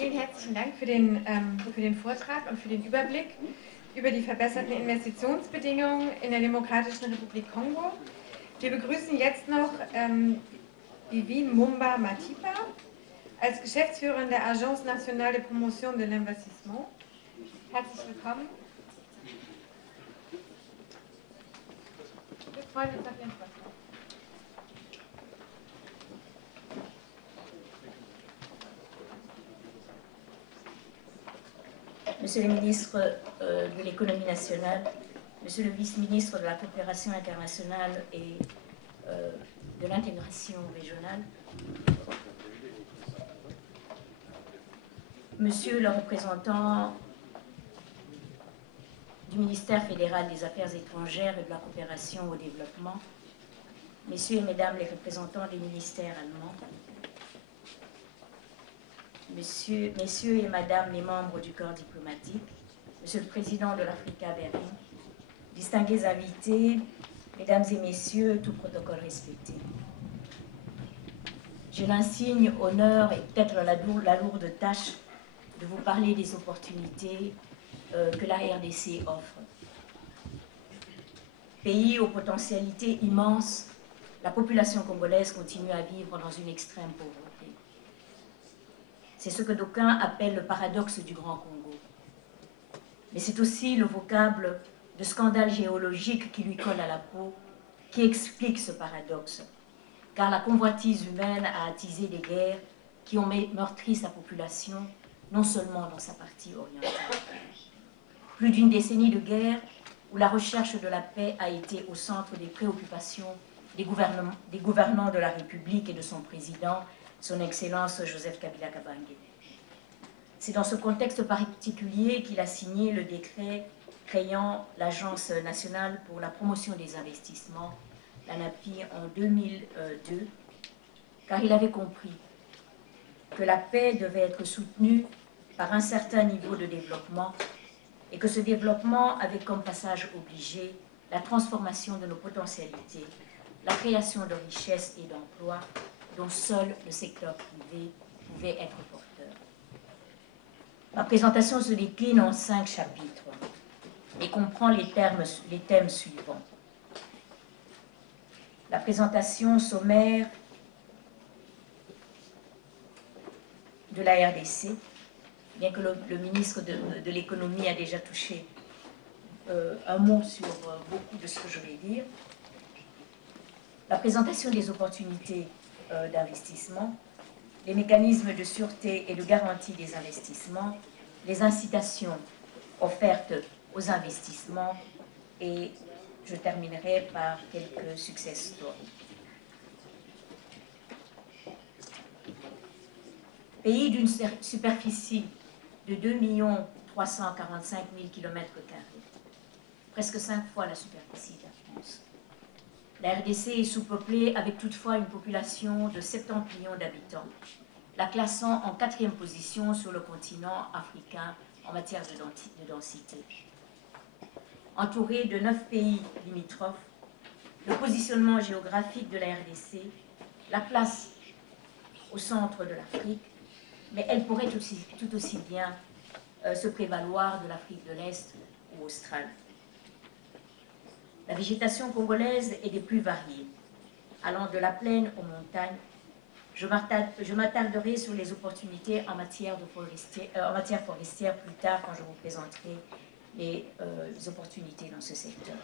Vielen herzlichen Dank für den Vortrag und für den Überblick über die verbesserten Investitionsbedingungen in der Demokratischen Republik Kongo. Wir begrüßen jetzt noch Vivine Mumba Matipa als Geschäftsführerin der Agence Nationale de Promotion de l'Investissement. Herzlich willkommen. Wir freuen uns auf Ihren Vortrag. Monsieur le ministre de l'économie nationale, monsieur le vice-ministre de la coopération internationale et de l'intégration régionale, monsieur le représentant du ministère fédéral des Affaires étrangères et de la coopération au développement, messieurs et mesdames les représentants des ministères allemands, messieurs et madame les membres du corps diplomatique, monsieur le président de l'Africa Berlin, distingués invités, mesdames et messieurs, tout protocole respecté. J'ai l'insigne honneur et peut-être la lourde tâche de vous parler des opportunités que la RDC offre. Pays aux potentialités immenses, la population congolaise continue à vivre dans une extrême pauvreté. C'est ce que d'aucuns appellent le paradoxe du Grand Congo. Mais c'est aussi le vocable de scandale géologique qui lui colle à la peau, qui explique ce paradoxe. Car la convoitise humaine a attisé des guerres qui ont meurtri sa population, non seulement dans sa partie orientale. Plus d'une décennie de guerre où la recherche de la paix a été au centre des préoccupations des gouvernants de la République et de son président, son Excellence Joseph Kabila Kabange. C'est dans ce contexte particulier qu'il a signé le décret créant l'Agence nationale pour la promotion des investissements, l'ANAPI, en 2002, car il avait compris que la paix devait être soutenue par un certain niveau de développement et que ce développement avait comme passage obligé la transformation de nos potentialités, la création de richesses et d'emplois dont seul le secteur privé pouvait être porteur. Ma présentation se décline en 5 chapitres et comprend les thèmes suivants. La présentation sommaire de la RDC, bien que le ministre de l'économie a déjà touché un mot sur beaucoup de ce que je vais dire. La présentation des opportunités d'investissement, les mécanismes de sûreté et de garantie des investissements, les incitations offertes aux investissements et je terminerai par quelques success stories. Pays d'une superficie de 2 345 000 km², presque 5 fois la superficie de la France. La RDC est sous-peuplée avec toutefois une population de 70 millions d'habitants, la classant en 4e position sur le continent africain en matière de densité. Entourée de 9 pays limitrophes, le positionnement géographique de la RDC la place au centre de l'Afrique, mais elle pourrait tout aussi bien se prévaloir de l'Afrique de l'Est ou australe. La végétation congolaise est des plus variées, allant de la plaine aux montagnes. Je m'attarderai sur les opportunités en matière forestière plus tard quand je vous présenterai les opportunités dans ce secteur.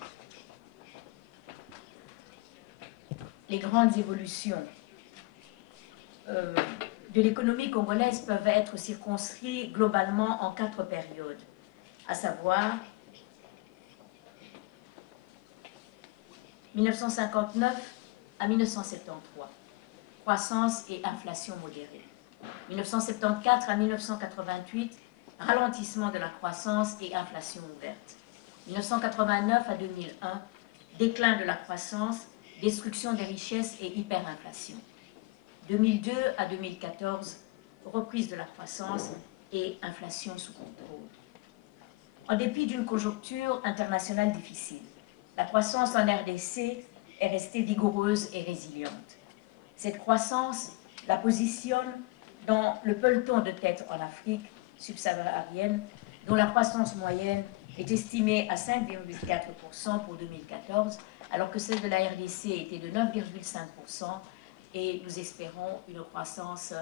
Les grandes évolutions de l'économie congolaise peuvent être circonscrites globalement en 4 périodes, à savoir 1959 à 1973, croissance et inflation modérée. 1974 à 1988, ralentissement de la croissance et inflation ouverte. 1989 à 2001, déclin de la croissance, destruction des richesses et hyperinflation. 2002 à 2014, reprise de la croissance et inflation sous contrôle. En dépit d'une conjoncture internationale difficile, la croissance en RDC est restée vigoureuse et résiliente. Cette croissance la positionne dans le peloton de tête en Afrique subsaharienne, dont la croissance moyenne est estimée à 5,4% pour 2014, alors que celle de la RDC était de 9,5%, et nous espérons une croissance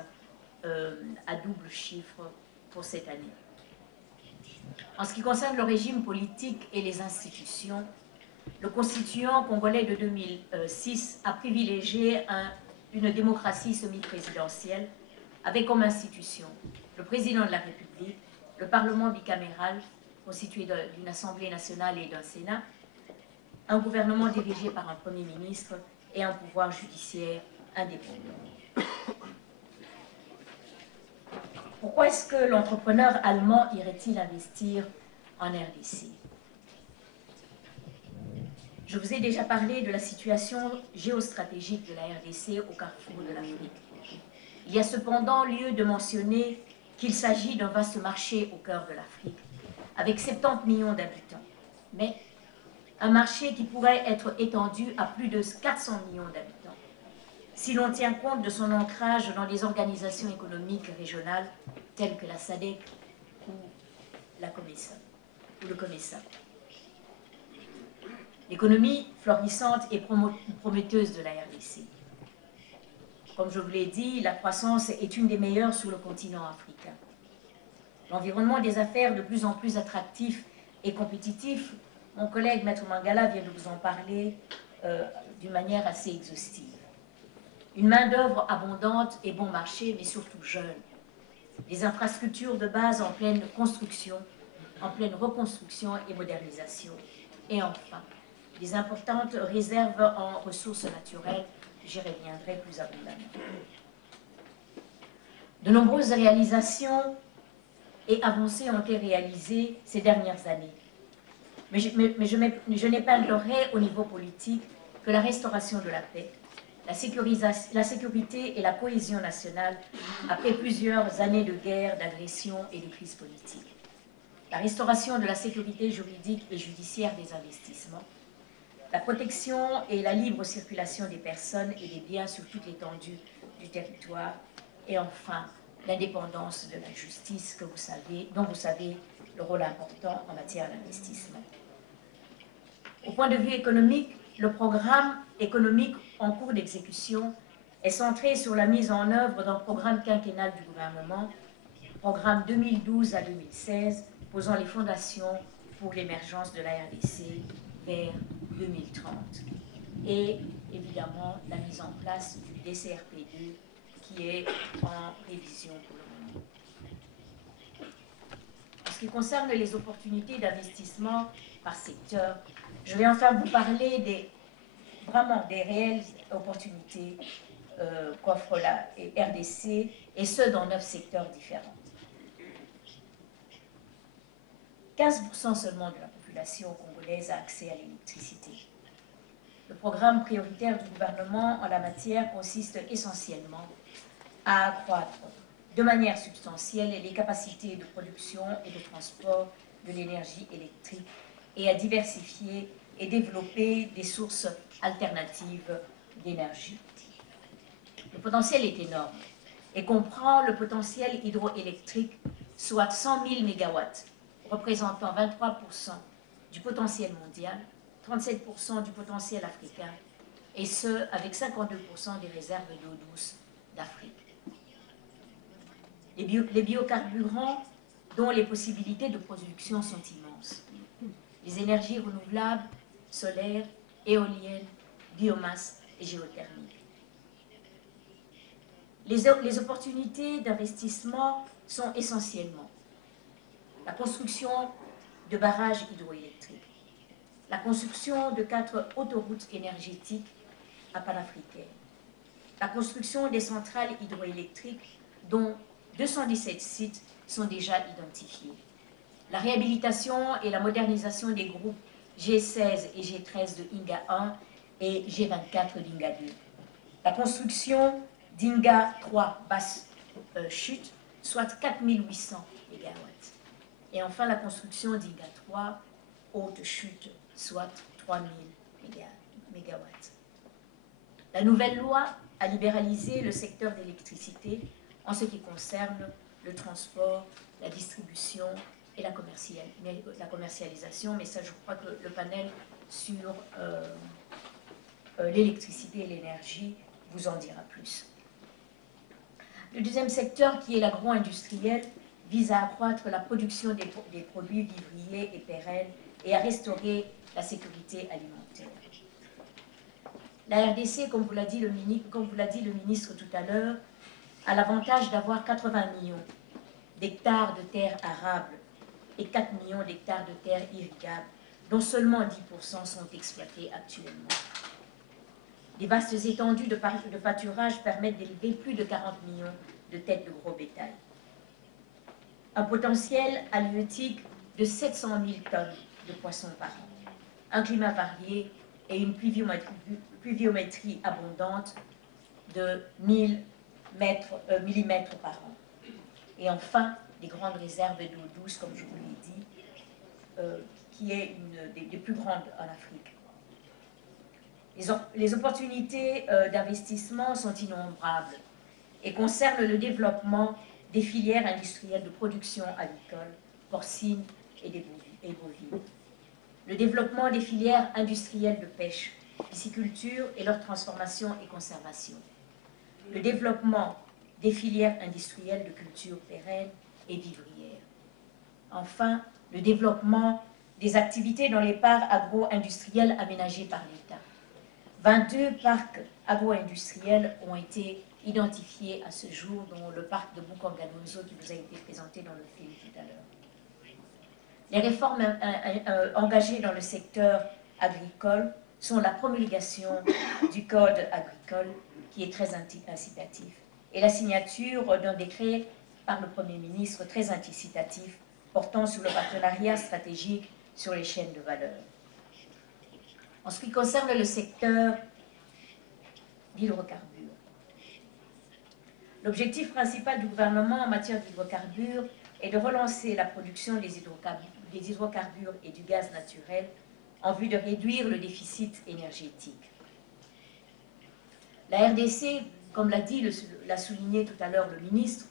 à double chiffre pour cette année. En ce qui concerne le régime politique et les institutions, le constituant congolais de 2006 a privilégié une démocratie semi-présidentielle avec comme institution le président de la République, le Parlement bicaméral constitué d'une Assemblée nationale et d'un Sénat, un gouvernement dirigé par un Premier ministre et un pouvoir judiciaire indépendant. Pourquoi est-ce que l'entrepreneur allemand irait-il investir en RDC? Je vous ai déjà parlé de la situation géostratégique de la RDC au carrefour de l'Afrique. Il y a cependant lieu de mentionner qu'il s'agit d'un vaste marché au cœur de l'Afrique, avec 70 millions d'habitants, mais un marché qui pourrait être étendu à plus de 400 millions d'habitants, si l'on tient compte de son ancrage dans des organisations économiques régionales telles que la SADC ou la COMESA, ou le COMESA. L'économie florissante et prometteuse de la RDC. Comme je vous l'ai dit, la croissance est une des meilleures sur le continent africain. L'environnement des affaires de plus en plus attractif et compétitif, mon collègue Maître Mangala vient de vous en parler d'une manière assez exhaustive. Une main-d'œuvre abondante et bon marché, mais surtout jeune. Des infrastructures de base en pleine construction, en pleine reconstruction et modernisation. Et enfin, des importantes réserves en ressources naturelles, j'y reviendrai plus abondamment. De nombreuses réalisations et avancées ont été réalisées ces dernières années. Mais je n'épinglerai au niveau politique que la restauration de la paix, la sécurité et la cohésion nationale après plusieurs années de guerre, d'agression et de crise politique. La restauration de la sécurité juridique et judiciaire des investissements, la protection et la libre circulation des personnes et des biens sur toute l'étendue du territoire, et enfin l'indépendance de la justice dont vous savez le rôle important en matière d'investissement. Au point de vue économique, le programme économique en cours d'exécution est centré sur la mise en œuvre d'un programme quinquennal du gouvernement, programme 2012 à 2016, posant les fondations pour l'émergence de la RDC vers 2030. Et évidemment, la mise en place du DCRP2 qui est en révision pour le moment. En ce qui concerne les opportunités d'investissement par secteur, je vais enfin vous parler vraiment des réelles opportunités qu'offre la RDC, et ce dans 9 secteurs différents. 15% seulement de la population congolaise a accès à l'électricité. Le programme prioritaire du gouvernement en la matière consiste essentiellement à accroître de manière substantielle les capacités de production et de transport de l'énergie électrique et à diversifier et développer des sources alternatives d'énergie. Le potentiel est énorme et comprend le potentiel hydroélectrique, soit 100 000 MW, représentant 23% du potentiel mondial, 37% du potentiel africain, et ce, avec 52% des réserves d'eau douce d'Afrique. Les biocarburants, dont les possibilités de production sont immenses. Les énergies renouvelables, solaires, éoliennes, biomasse et géothermique. Les opportunités d'investissement sont essentiellement la construction de barrages hydroélectriques, la construction de 4 autoroutes énergétiques à panafricaines, la construction des centrales hydroélectriques dont 217 sites sont déjà identifiés, la réhabilitation et la modernisation des groupes G16 et G13 de Inga 1 et G24 d'Inga 2, la construction d'Inga 3 basse chute, soit 4800 MW, et enfin la construction d'Inga 3 haute chute, soit 3000 MW. La nouvelle loi a libéralisé le secteur d'électricité en ce qui concerne le transport, la distribution et la commercialisation. Mais ça, je crois que le panel sur l'électricité et l'énergie vous en dira plus. Le deuxième secteur, qui est l'agro-industriel, vise à accroître la production des produits vivriers et pérennes et à restaurer la sécurité alimentaire. La RDC, comme vous l'a dit le ministre tout à l'heure, a l'avantage d'avoir 80 millions d'hectares de terres arables et 4 millions d'hectares de terres irrigables, dont seulement 10% sont exploités actuellement. Des vastes étendues de pâturage permettent d'élever plus de 40 millions de têtes de gros bétail. Un potentiel halieutique de 700 000 tonnes de poissons par an, un climat varié et une pluviométrie abondante de 1000 millimètres par an. Et enfin, des grandes réserves d'eau douce, comme je vous l'ai dit, qui est une des plus grandes en Afrique. Les opportunités d'investissement sont innombrables et concernent le développement des filières industrielles de production avicole, porcine et bovine. Le développement des filières industrielles de pêche, pisciculture et leur transformation et conservation. Le développement des filières industrielles de culture pérenne et vivrière. Enfin, le développement des activités dans les parcs agro-industriels aménagés par l'État. 22 parcs agro-industriels ont été identifiés à ce jour, dont le parc de Bukangalonzo qui vous a été présenté dans le film tout à l'heure. Les réformes engagées dans le secteur agricole sont la promulgation du Code agricole, qui est très incitatif, et la signature d'un décret par le Premier ministre très incitatif portant sur le partenariat stratégique sur les chaînes de valeur. En ce qui concerne le secteur d'hydrocarbures, l'objectif principal du gouvernement en matière d'hydrocarbures est de relancer la production des hydrocarbures et du gaz naturel en vue de réduire le déficit énergétique. La RDC, comme l'a souligné tout à l'heure le ministre,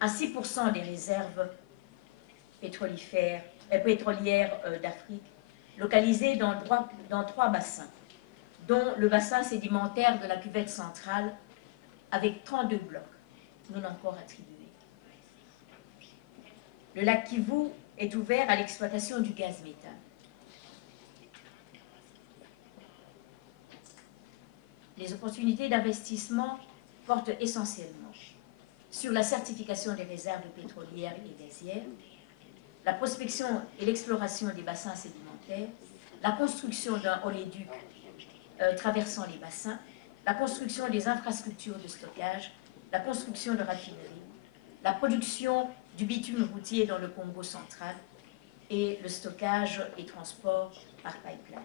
a 6% des réserves pétrolières d'Afrique, localisées dans 3 bassins, dont le bassin sédimentaire de la cuvette centrale, avec 32 blocs non encore attribués. Le lac Kivu est ouvert à l'exploitation du gaz méthane. Les opportunités d'investissement portent essentiellement sur la certification des réserves pétrolières et gazières, la prospection et l'exploration des bassins sédimentaires, la construction d'un oléoduc traversant les bassins, la construction des infrastructures de stockage, la construction de raffineries, la production du bitume routier dans le Congo central et le stockage et transport par pipeline.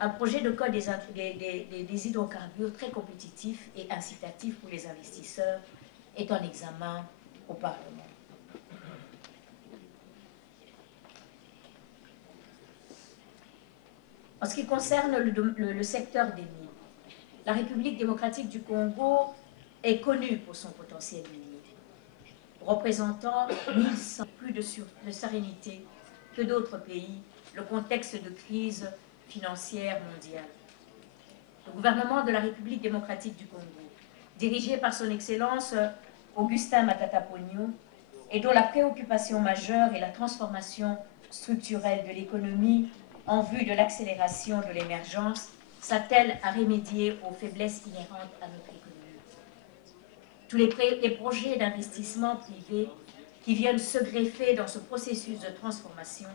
Un projet de code des hydrocarbures très compétitif et incitatif pour les investisseurs est en examen au Parlement. En ce qui concerne le secteur des mines, la République démocratique du Congo est connue pour son potentiel minier, représentant 1100 plus de sérénité que d'autres pays, le contexte de crise financière mondiale. Le gouvernement de la République démocratique du Congo, dirigé par son Excellence Augustin Matata Ponyo, et dont la préoccupation majeure est la transformation structurelle de l'économie en vue de l'accélération de l'émergence, s'attelle à remédier aux faiblesses inhérentes à notre économie. Tous les projets d'investissement privés qui viennent se greffer dans ce processus de transformation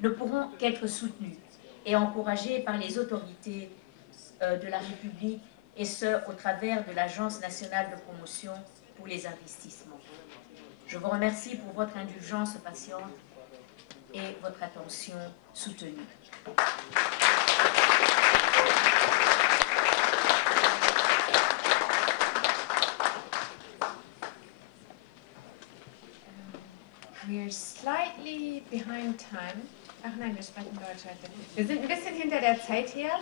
ne pourront qu'être soutenus et encouragés par les autorités de la République, et ce, au travers de l'Agence nationale de promotion pour les investissements. Je vous remercie pour votre indulgence patiente et votre attention soutenue. We're slightly behind time. Ach nein, wir sprechen Deutsch heute. Wir sind ein bisschen hinter der Zeit her.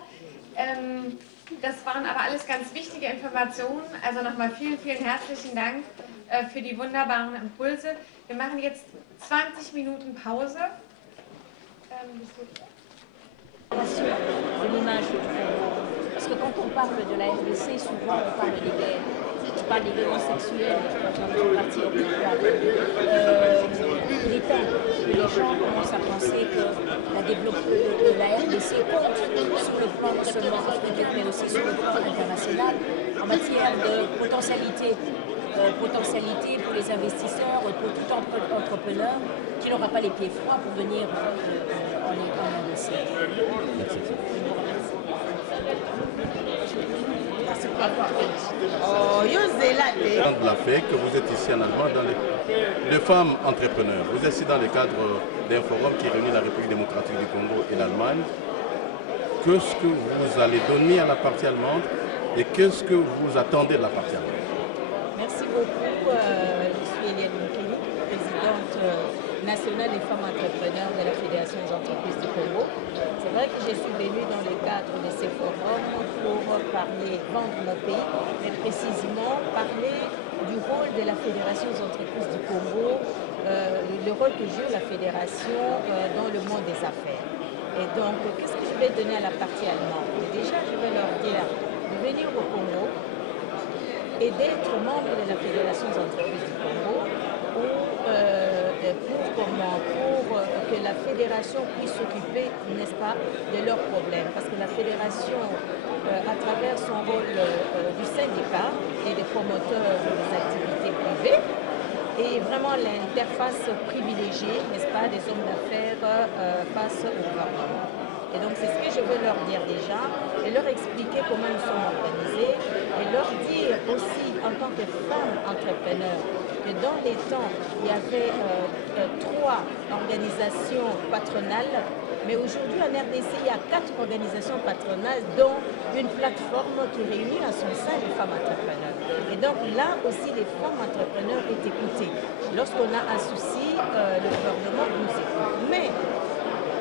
Das waren aber alles ganz wichtige Informationen. Also nochmal vielen, vielen herzlichen Dank für die wunderbaren Impulse. Wir machen jetzt 20 Minuten Pause. De l'image du Congo. Parce que quand on parle de la RDC, souvent on parle des guerres. On parle des violences sexuelles dans notre partie orientale. Il est temps que les gens commencent à penser que la RDC compte sur le plan non seulement africain mais aussi sur le plan international en matière de potentialité. Potentialité pour les investisseurs, pour tout entrepreneur qui n'aura pas les pieds froids pour venir en RDC. De la fait que vous êtes ici en Allemagne dans les femmes entrepreneurs. Vous êtes ici dans le cadre d'un forum qui réunit la République démocratique du Congo et l'Allemagne. Qu'est-ce que vous allez donner à la partie allemande et qu'est-ce que vous attendez de la partie allemande? Merci beaucoup. Je suis Eliane Moukini, présidente nationale des femmes entrepreneurs de la Fédération des entreprises du Congo. C'est vrai que je suis venue dans le cadre de ces forums pour parler, vendre mon pays, mais précisément parler du rôle de la Fédération des entreprises du Congo, le rôle que joue la Fédération dans le monde des affaires. Et donc, qu'est-ce que je vais donner à la partie allemande? Déjà, je vais leur dire de venir au Congo et d'être membre de la Fédération des entreprises du Congo pour que la Fédération puisse s'occuper, n'est-ce pas, de leurs problèmes. Parce que la Fédération, à travers son rôle du syndicat et des promoteurs des activités privées, est vraiment l'interface privilégiée, n'est-ce pas, des hommes d'affaires face au gouvernement. Et donc c'est ce que je veux leur dire déjà, et leur expliquer comment nous sommes organisés, et leur dire aussi en tant que femmes entrepreneurs, que dans les temps, il y avait 3 organisations patronales, mais aujourd'hui en RDC, il y a 4 organisations patronales, dont une plateforme qui réunit à son sein les femmes entrepreneurs. Et donc là aussi, les femmes entrepreneurs est écoutées. Lorsqu'on a un souci, le gouvernement nous écoute. Mais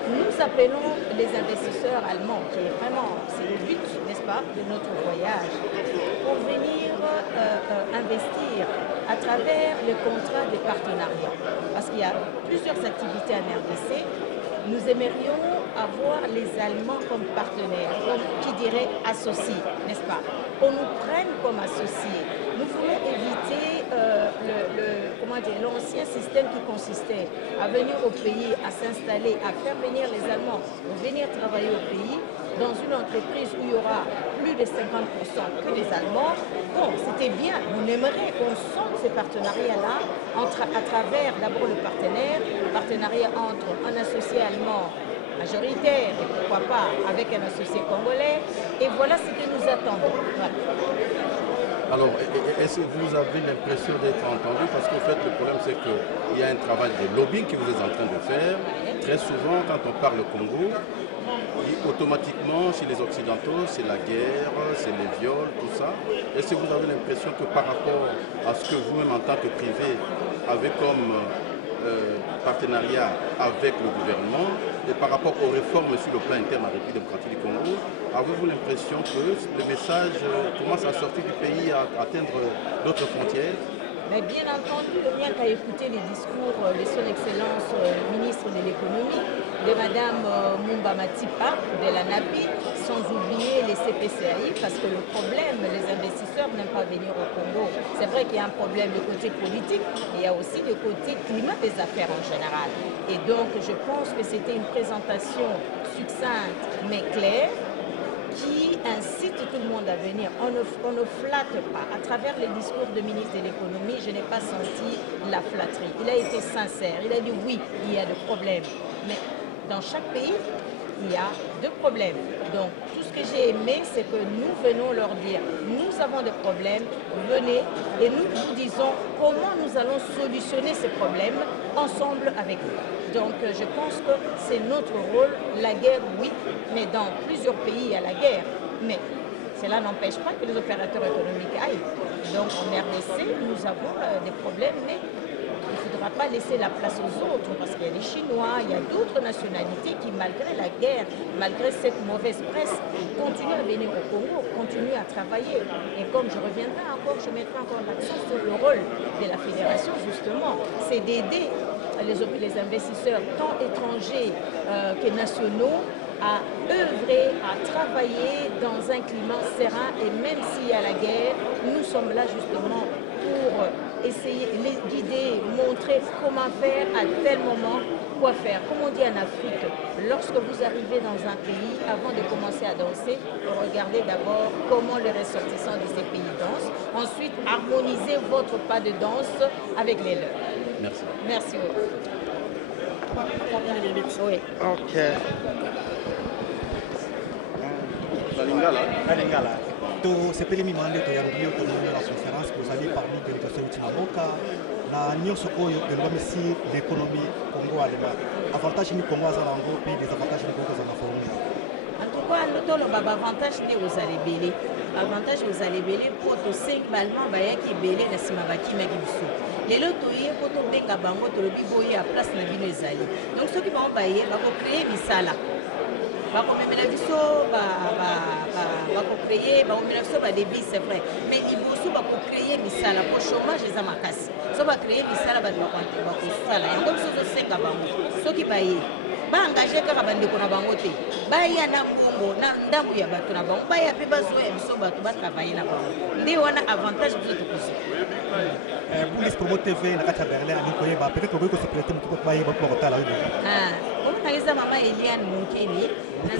nous appelons les investisseurs allemands, qui est vraiment, c'est le but, n'est-ce pas, de notre voyage, pour venir investir à travers le contrat de partenariat. Parce qu'il y a plusieurs activités en RDC. Nous aimerions avoir les Allemands comme partenaires, comme qui dirait associés, n'est-ce pas? Qu'on nous prenne comme associés. Nous voulons éviter l'ancien système qui consistait à venir au pays, à s'installer, à faire venir les Allemands, venir travailler au pays, dans une entreprise où il y aura plus de 50% que les Allemands. Bon, c'était bien, on aimerait qu'on sente ces partenariats-là à travers d'abord le partenariat entre un associé allemand majoritaire et pourquoi pas avec un associé congolais. Et voilà ce que nous attendons. Voilà. Alors, est-ce que vous avez l'impression d'être entendu? Parce qu'en fait, le problème, c'est qu'il y a un travail de lobbying que vous êtes en train de faire. Très souvent, quand on parle au Congo, automatiquement, chez les Occidentaux, c'est la guerre, c'est les viols, tout ça. Est-ce que vous avez l'impression que par rapport à ce que vous-même, en tant que privé, avez comme partenariat avec le gouvernement, et par rapport aux réformes sur le plan interne à la République démocratique du Congo, avez-vous l'impression que le message commence à sortir du pays, à atteindre d'autres frontières? Mais bien entendu, rien qu'à écouter les discours de son Excellence ministre de l'économie, de Madame Mumba Matipa de la NAPI, sans oublier les CPCAI, parce que le problème, les investisseurs n'aiment pas venir au Congo. C'est vrai qu'il y a un problème du côté politique, mais il y a aussi le côté climat des affaires en général. Et donc, je pense que c'était une présentation succincte, mais claire, qui incite tout le monde à venir. On ne flatte pas. À travers les discours du ministre de l'économie, je n'ai pas senti la flatterie. Il a été sincère. Il a dit oui, il y a des problèmes. Mais dans chaque pays, il y a 2 problèmes. Donc, tout ce que j'ai aimé, c'est que nous venons leur dire, nous avons des problèmes, venez, et nous vous disons comment nous allons solutionner ces problèmes ensemble avec vous. Donc, je pense que c'est notre rôle. La guerre, oui, mais dans plusieurs pays, il y a la guerre. Mais cela n'empêche pas que les opérateurs économiques aillent. Donc, en RDC, nous avons des problèmes, mais il faut faudra pas laisser la place aux autres parce qu'il y a des Chinois, il y a d'autres nationalités qui, malgré la guerre, malgré cette mauvaise presse, continuent à venir au Congo, continuent à travailler. Et comme je reviendrai encore, je mettrai encore l'accent sur le rôle de la fédération, justement, c'est d'aider les investisseurs, tant étrangers que nationaux, à œuvrer, à travailler dans un climat serein. Et même s'il y a la guerre, nous sommes là justement pour essayer, les guider, montrer comment faire à tel moment, quoi faire. Comme on dit en Afrique, lorsque vous arrivez dans un pays, avant de commencer à danser, regardez d'abord comment les ressortissants de ces pays dansent. Ensuite, harmonisez votre pas de danse avec les leurs. Merci. Merci beaucoup. Oui. Ok. Balingala. C'est pour les membres de la conférence que vous allez parler de l'éducation Tinamoka. Na nyonso oyo elomisi l'économie congo-allemande. Avantage ni Congo azalango puis des avantages ni Congo azanafourni. En tout cas, nous avons l'avantage aux alébélés. Avantage aux alébélés pour tous ces Allemands qui belé na simabaki na biso. Les lots toyé pour tout benga bango to lobi boye à place na bino ezali. Donc ceux qui vont bailler va créer misala. Va komemela biso va créer va komemela biso ba débit c'est vrai. Mais liboso va créer misala pour chômage les amakasi. So va créer misala ba ko sala. Yango biso to senga bango. Ceux qui bailler ba engagé kaka bandeko na bango te baya na mbongo na ndambu ya bato na bango baya pe bazoya biso bato ba travailler na bango nde wana avantage biso tokosi Pour les promo TV na kati ya Berlin alikoye ba peut-être que se prêter mutu ba yeba pour kotala yo déjà. Comme naisa mama Eliane Munkeni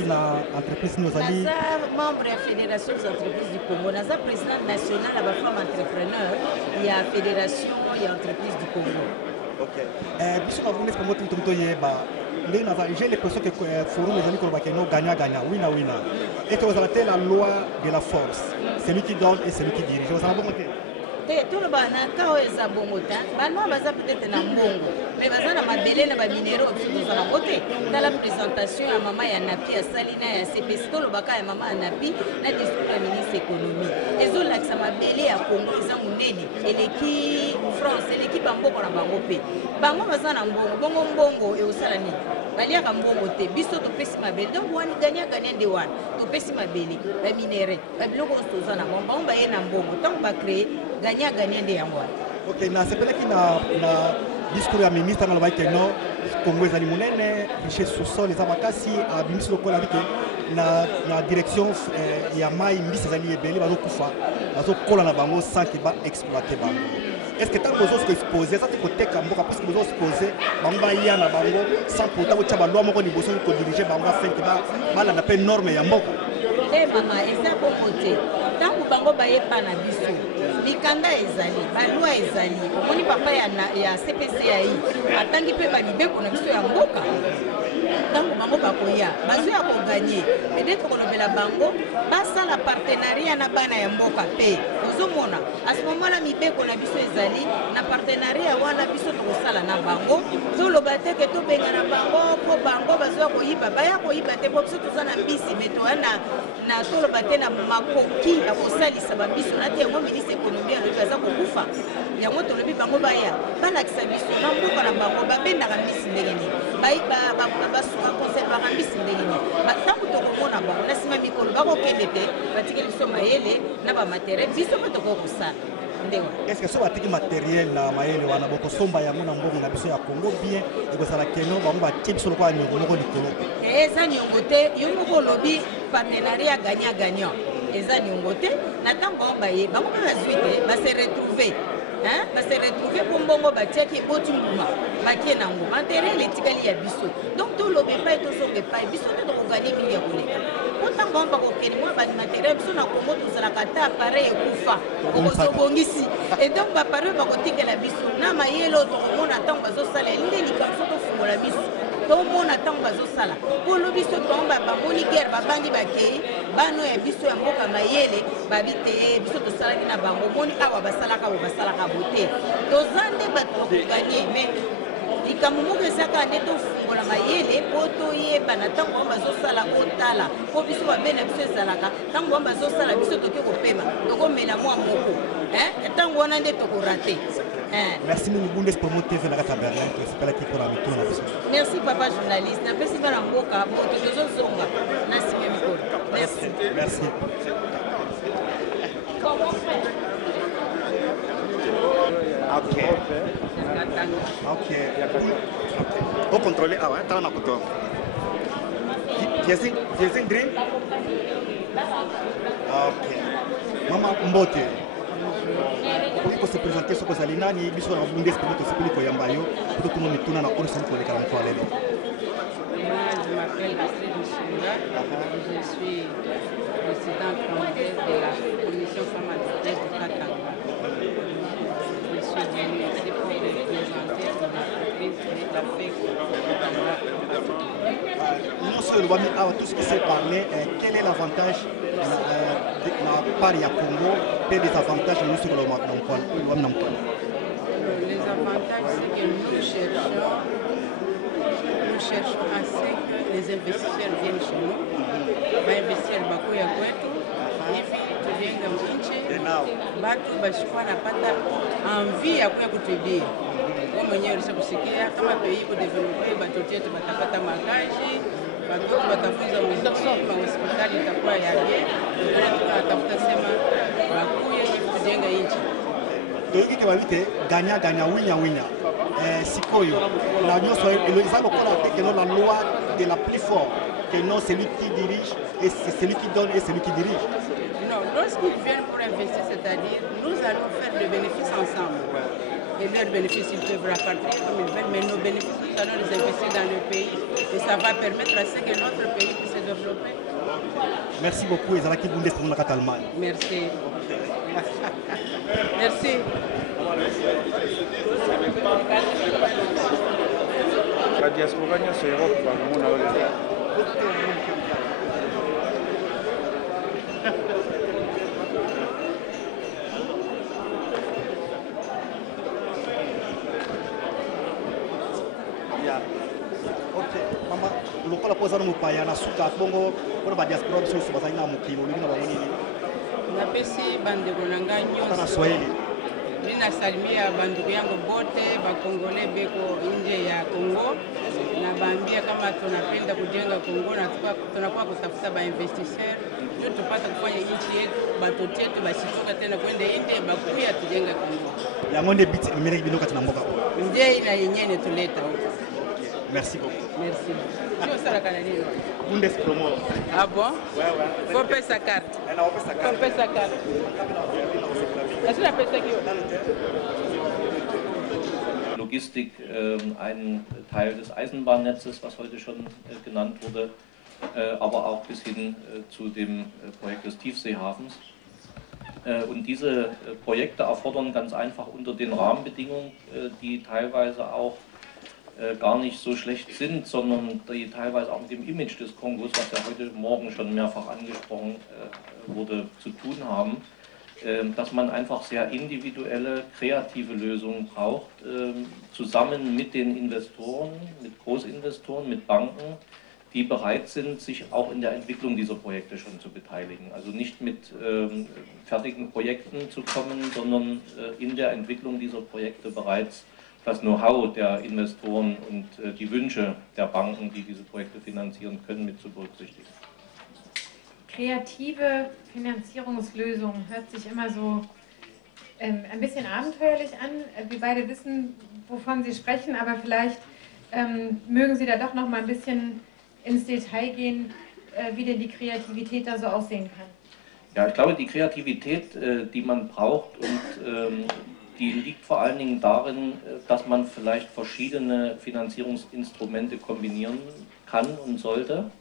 na entreprise nous ali naza membre ya fédération des entreprises du Congo naza président national ya ba femme entrepreneur ya fédération ya entreprise du Congo. OK. Biso na vous les promo TV to yeba j'ai l'impression que Forum les amis qu'on gagnant, wina. Et que vous avez la loi de la force. C'est lui qui donne et c'est lui qui dirige. Vous avez monté. Tout le monde a bongo peut-être na mbongo mais baza na mabele na ba minéraux dans la côté dans la présentation ya mama ya Napi ya Salina ya CPC to lobaka ya mama ya Napi na discours ya ministre économie ezo lakisa mabele ya Congo eza munene eleki France eleki bamboko na bango pe bango baza na mbongo e osala ni baliaka mbongo te biso to pesi mabele donc wani gagner de wan to pesi mabele ba minéraux ba biloko toza na bango ba ye na mbongo tant ba créer gagner de yango. OK, c'est peut-être qu'il na discours ya ministre na lobaike no Congo ezali munene riche sous-sol les amakasi a ministre lokola bike na direction ya mai mbisi ezali ebele bazokufa bazokola na bango sans que ba exploiter bango. Est-ce que tant que vous exposez ça côté kamboka parce que vous exposez bamba ya na bango sans pourtant ko tshaba loi moko ni boso ko diriger bango afin que ba la pe norme ya mboka. Mama eza ko côté tant que bango ba yepa na biso mikanda ezali balwa ezali omoni papa ya CPCI atangi pe balibeko na biso ya mboka tango bango bakoya bazoya koganye peut-être kolobela bango basala partenariat na bana ya mboka pe ozomona à ce moment là mibeko na biso ezali na partenariat wana biso tokosala na bango toloba te ke tobenga na bango po bango bazoya koyiba baya koyiba te po biso toza na mbisi meto na toloba te na makoki ya kosalisa babiso na te yango ministre économie alobi aza kokufa yango tolobi bango baya balakisa biso na mboka na bango babendaka mbisi ndenge nini basuka conservaka mbisi ndenge nini ntango tokomona bango na nsima mikolo bakokende te batikeli biso mayele na bamateriel biso mpe tokokosala ndewa. Est-ce que so batiki matériel na mayele wana bokosomba yango na mbongo na biso ya Congo bien ekozala keno bango batie biso lokola nyongo moko likolo eza nyongo te yo moko olobi partenariat gagnant eza nyongo te na ntango bango baye bango mpe bazwi te base retrouver base retrouver po mbongo batiaki eboti mbuma bakie na ngo matériel etikali ya biso donc tolobi epai tozonga epai biso te tokoganye mingi ya koleka po ntango bango bakokende mwa bamatériel biso na Congo tozalaka ta appareil ekufa okozobongisi et donc baappareil bakotikela biso na mayele oyo tokomona ntango bazosala elingi likambo tofungola biso tomona ntango bazosala po lobi so bango bamoni guerre babangi bakei bano ya biso ya mboka mayele babi te biso tosalaki na bango moni awa basalaka bo basalaka bo te toza nde bato bakoganye mais likambo moko ezaka nde tofungola mayele mpo toyebana ntango wana bazosala otala mpo biso babe na biso ezalaka ntango wana bazosala biso toke kopema tokomela mwa moko ntango wana nde tokorate. Merci mingi Bundes Promo TV na kata Berlin tosepelaki mpona mituna na biso. Merci papa journaliste napesi bana mboka moto tozozonga na nsima mikolo. Merci. Merci. Ok. Au contrôler, ah ouais, t'as un couteau. Viens green. Ok. Maman Mbote. Pour se présenter ce que vous allez nani, biso na Bundes Promo to sepeli ko yambayo, pour tout le monde mituna na on se ko lekala kwa lelo. Je m'appelle Astrid Moussouga, je suis présidente congolaise de la commission femme adversaire du Katanga. Je suis venue ici pour représenter l'entreprise de la FEC Katanga. Non seulement tout ce qui s'est parlé, quel est l'avantage de la part ya Congo et des avantages nous sur le monde. Les avantages, c'est que nous cherchons à ce que les investisseurs viennent chez nous, investir bakuya kwetu, hivi tujenga nchi, batu bashikuwa napata envie ya kuya kutubia. Kwa mwenyewe ulishakusikia kama pei iko develope, batoto yetu batapata makazi, batoto batafunza muziki, mahospitali itakuwa ya bien, ndio tunatafuta sema bakuya hivi tujenga nchi. toyoki ke babi te gagna winya sikoyo na nyonso eza lokola te que la loi de la plus fort que non celui qui dirige et c'est celui qui donne et celui qui dirige. Non, lorsqu'ils viennent pour investir, c'est-à-dire nous allons faire le bénéfice ensemble. Et leurs bénéfices, ils peuvent rapatrier comme ils veulent, mais nos bénéfices, nous allons les investir dans le pays et ça va permettre à ce que notre pays puisse se développer. Merci beaucoup ezalaki Bundes Promo na kata Allemagne. Merci. Merci. La diaspora nyonso ya Europe bamona oyo. Mama lokola poza na mopaya na suka bongo mpona badiaspora biso nyonso bazali na mokili olobi na bango nini Napesi bandeko na ngai ata na nyonso. swahili. Ninasalimia bandugu yangu bote bakongole beko nje ya Kongo, na baambia kama tunapenda kujenga Kongo na tunakuwa kutafuta bainvestisseur ndio tupata kufanya nchi yetu, batoto yetu basitoka tena kwenda nje, bakuya tujenga Kongo. yango nde biti emereki bino kati na mboka oyo. Nje ina yenyewe tuleta huko. Merci beaucoup. Merci. Sio sala kana nini? Bundes Promo. Ah bon? Faut pesa carte. Faut pesa carte. Est-ce que pesa kio? Logistik ein Teil des Eisenbahnnetzes, was heute schon genannt wurde, aber auch bis hin zu dem Projekt des Tiefseehafens. Und diese Projekte erfordern ganz einfach unter den Rahmenbedingungen, die teilweise auch gar nicht so schlecht sind, sondern die teilweise auch mit dem Image des Kongos, was ja heute Morgen schon mehrfach angesprochen wurde, zu tun haben, dass man einfach sehr individuelle, kreative Lösungen braucht, zusammen mit den Investoren, mit Großinvestoren, mit Banken, die bereit sind, sich auch in der Entwicklung dieser Projekte schon zu beteiligen. Also nicht mit fertigen Projekten zu kommen, sondern in der Entwicklung dieser Projekte bereits das Know-how der Investoren und die Wünsche der Banken, die diese Projekte finanzieren können, mit zu berücksichtigen. Kreative Finanzierungslösungen hört sich immer so ein bisschen abenteuerlich an. Wir beide wissen, wovon Sie sprechen, aber vielleicht mögen Sie da doch noch mal ein bisschen ins Detail gehen, wie denn die Kreativität da so aussehen kann. Ja, ich glaube, die Kreativität, die man braucht, und die liegt vor allen Dingen darin, dass man vielleicht verschiedene Finanzierungsinstrumente kombinieren kann und sollte.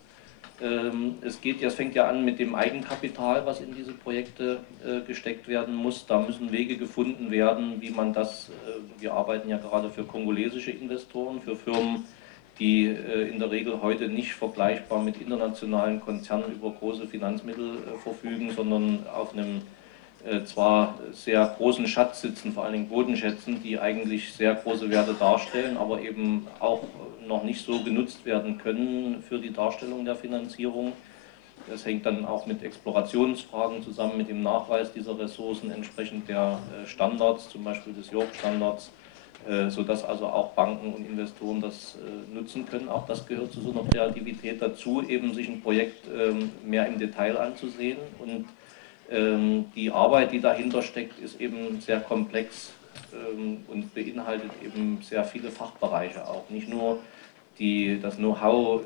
Es fängt ja an mit dem Eigenkapital, was in diese Projekte gesteckt werden muss. Da müssen Wege gefunden werden, wie man das, wir arbeiten ja gerade für kongolesische Investoren, für Firmen, die in der Regel heute nicht vergleichbar mit internationalen Konzernen über große Finanzmittel verfügen, sondern auf einem zwar sehr großen Schatz sitzen, vor allen Dingen Bodenschätzen, die eigentlich sehr große Werte darstellen, aber eben auch noch nicht so genutzt werden können für die Darstellung der Finanzierung. Das hängt dann auch mit Explorationsfragen zusammen, mit dem Nachweis dieser Ressourcen entsprechend der Standards, zum Beispiel des York-Standards, sodass also auch Banken und Investoren das nutzen können. Auch das gehört zu so einer Kreativität dazu, eben sich ein Projekt mehr im Detail anzusehen. Und die Arbeit, die dahinter steckt, ist eben sehr komplex und beinhaltet eben sehr viele Fachbereiche auch. Nicht nur das Know-how,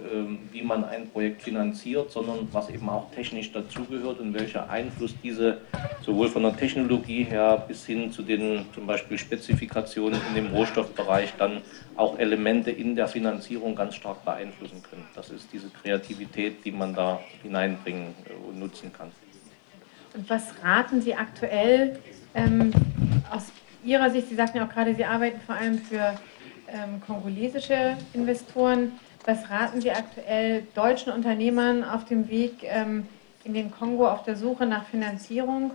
wie man ein Projekt finanziert, sondern was eben auch technisch dazugehört und welcher Einfluss diese sowohl von der Technologie her bis hin zu den zum Beispiel Spezifikationen in dem Rohstoffbereich dann auch Elemente in der Finanzierung ganz stark beeinflussen können. Das ist diese Kreativität, die man da hineinbringen und nutzen kann. Und was raten Sie aktuell aus Ihrer Sicht? Sie sagten ja auch gerade, Sie arbeiten vor allem für kongolesische Investoren. Was raten Sie aktuell deutschen Unternehmern auf dem Weg in den Kongo auf der Suche nach Finanzierung?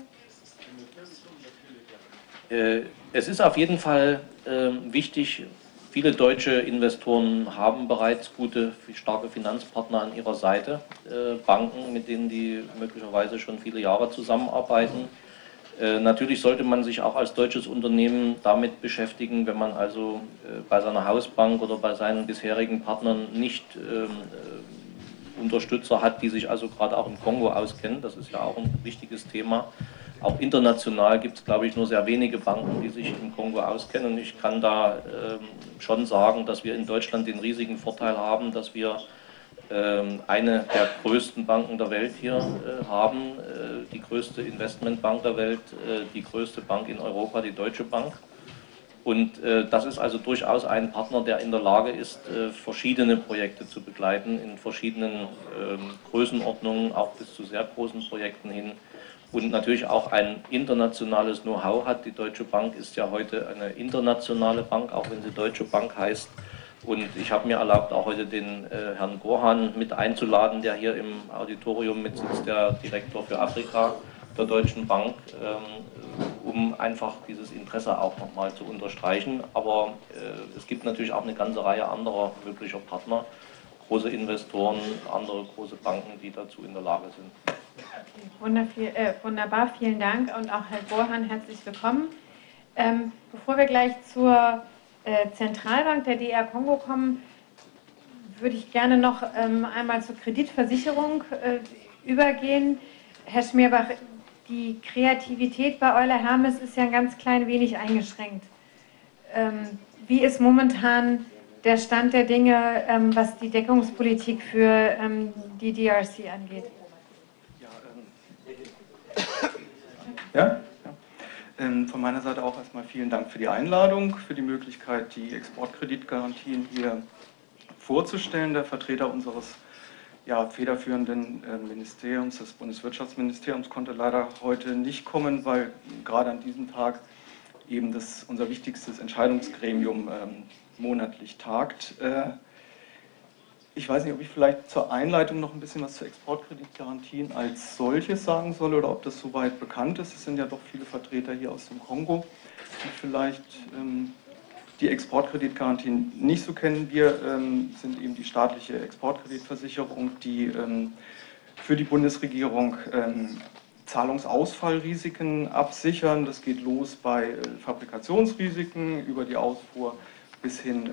Es ist auf jeden Fall wichtig, viele deutsche Investoren haben bereits gute, starke Finanzpartner an ihrer Seite, Banken, mit denen die möglicherweise schon viele Jahre zusammenarbeiten. Natürlich sollte man sich auch als deutsches Unternehmen damit beschäftigen, wenn man also bei seiner Hausbank oder bei seinen bisherigen Partnern nicht Unterstützer hat, die sich also gerade auch im Kongo auskennen. Das ist ja auch ein wichtiges Thema. Auch international gibt es, glaube ich, nur sehr wenige Banken, die sich im Kongo auskennen. Und ich kann da schon sagen, dass wir in Deutschland den riesigen Vorteil haben, dass wir eine der größten Banken der Welt hier haben, die größte Investmentbank der Welt, die größte Bank in Europa, die Deutsche Bank. Und das ist also durchaus ein Partner, der in der Lage ist, verschiedene Projekte zu begleiten, in verschiedenen Größenordnungen, auch bis zu sehr großen Projekten hin. Und natürlich auch ein internationales Know-how hat. Die Deutsche Bank ist ja heute eine internationale Bank, auch wenn sie Deutsche Bank heißt. Und ich habe mir erlaubt, auch heute den Herrn Gorhan mit einzuladen, der hier im Auditorium mitsitzt, der Direktor für Afrika der Deutschen Bank, um einfach dieses Interesse auch nochmal zu unterstreichen. Aber es gibt natürlich auch eine ganze Reihe anderer möglicher Partner, große Investoren, andere große Banken, die dazu in der Lage sind. Okay, wunderbar, vielen Dank und auch Herr Gorhan, herzlich willkommen. Bevor wir gleich zur Zentralbank der DR Kongo kommen, würde ich gerne noch einmal zur Kreditversicherung übergehen. Herr Schmierbach, die Kreativität bei Euler Hermes ist ja ein ganz klein wenig eingeschränkt. Wie ist momentan der Stand der Dinge, was die Deckungspolitik für die DRC angeht? Ja? Von meiner Seite auch erstmal vielen Dank für die Einladung, für die Möglichkeit, die Exportkreditgarantien hier vorzustellen. Der Vertreter unseres federführenden Ministeriums, des Bundeswirtschaftsministeriums, konnte leider heute nicht kommen, weil gerade an diesem Tag eben unser wichtigstes Entscheidungsgremium monatlich tagt. Ich weiß nicht, ob ich vielleicht zur Einleitung noch ein bisschen was zu Exportkreditgarantien als solches sagen soll oder ob das soweit bekannt ist. Es sind ja doch viele Vertreter hier aus dem Kongo, die vielleicht die Exportkreditgarantien nicht so kennen. Wir sind eben die staatliche Exportkreditversicherung, die für die Bundesregierung Zahlungsausfallrisiken absichern. Das geht los bei Fabrikationsrisiken über die Ausfuhr bis hin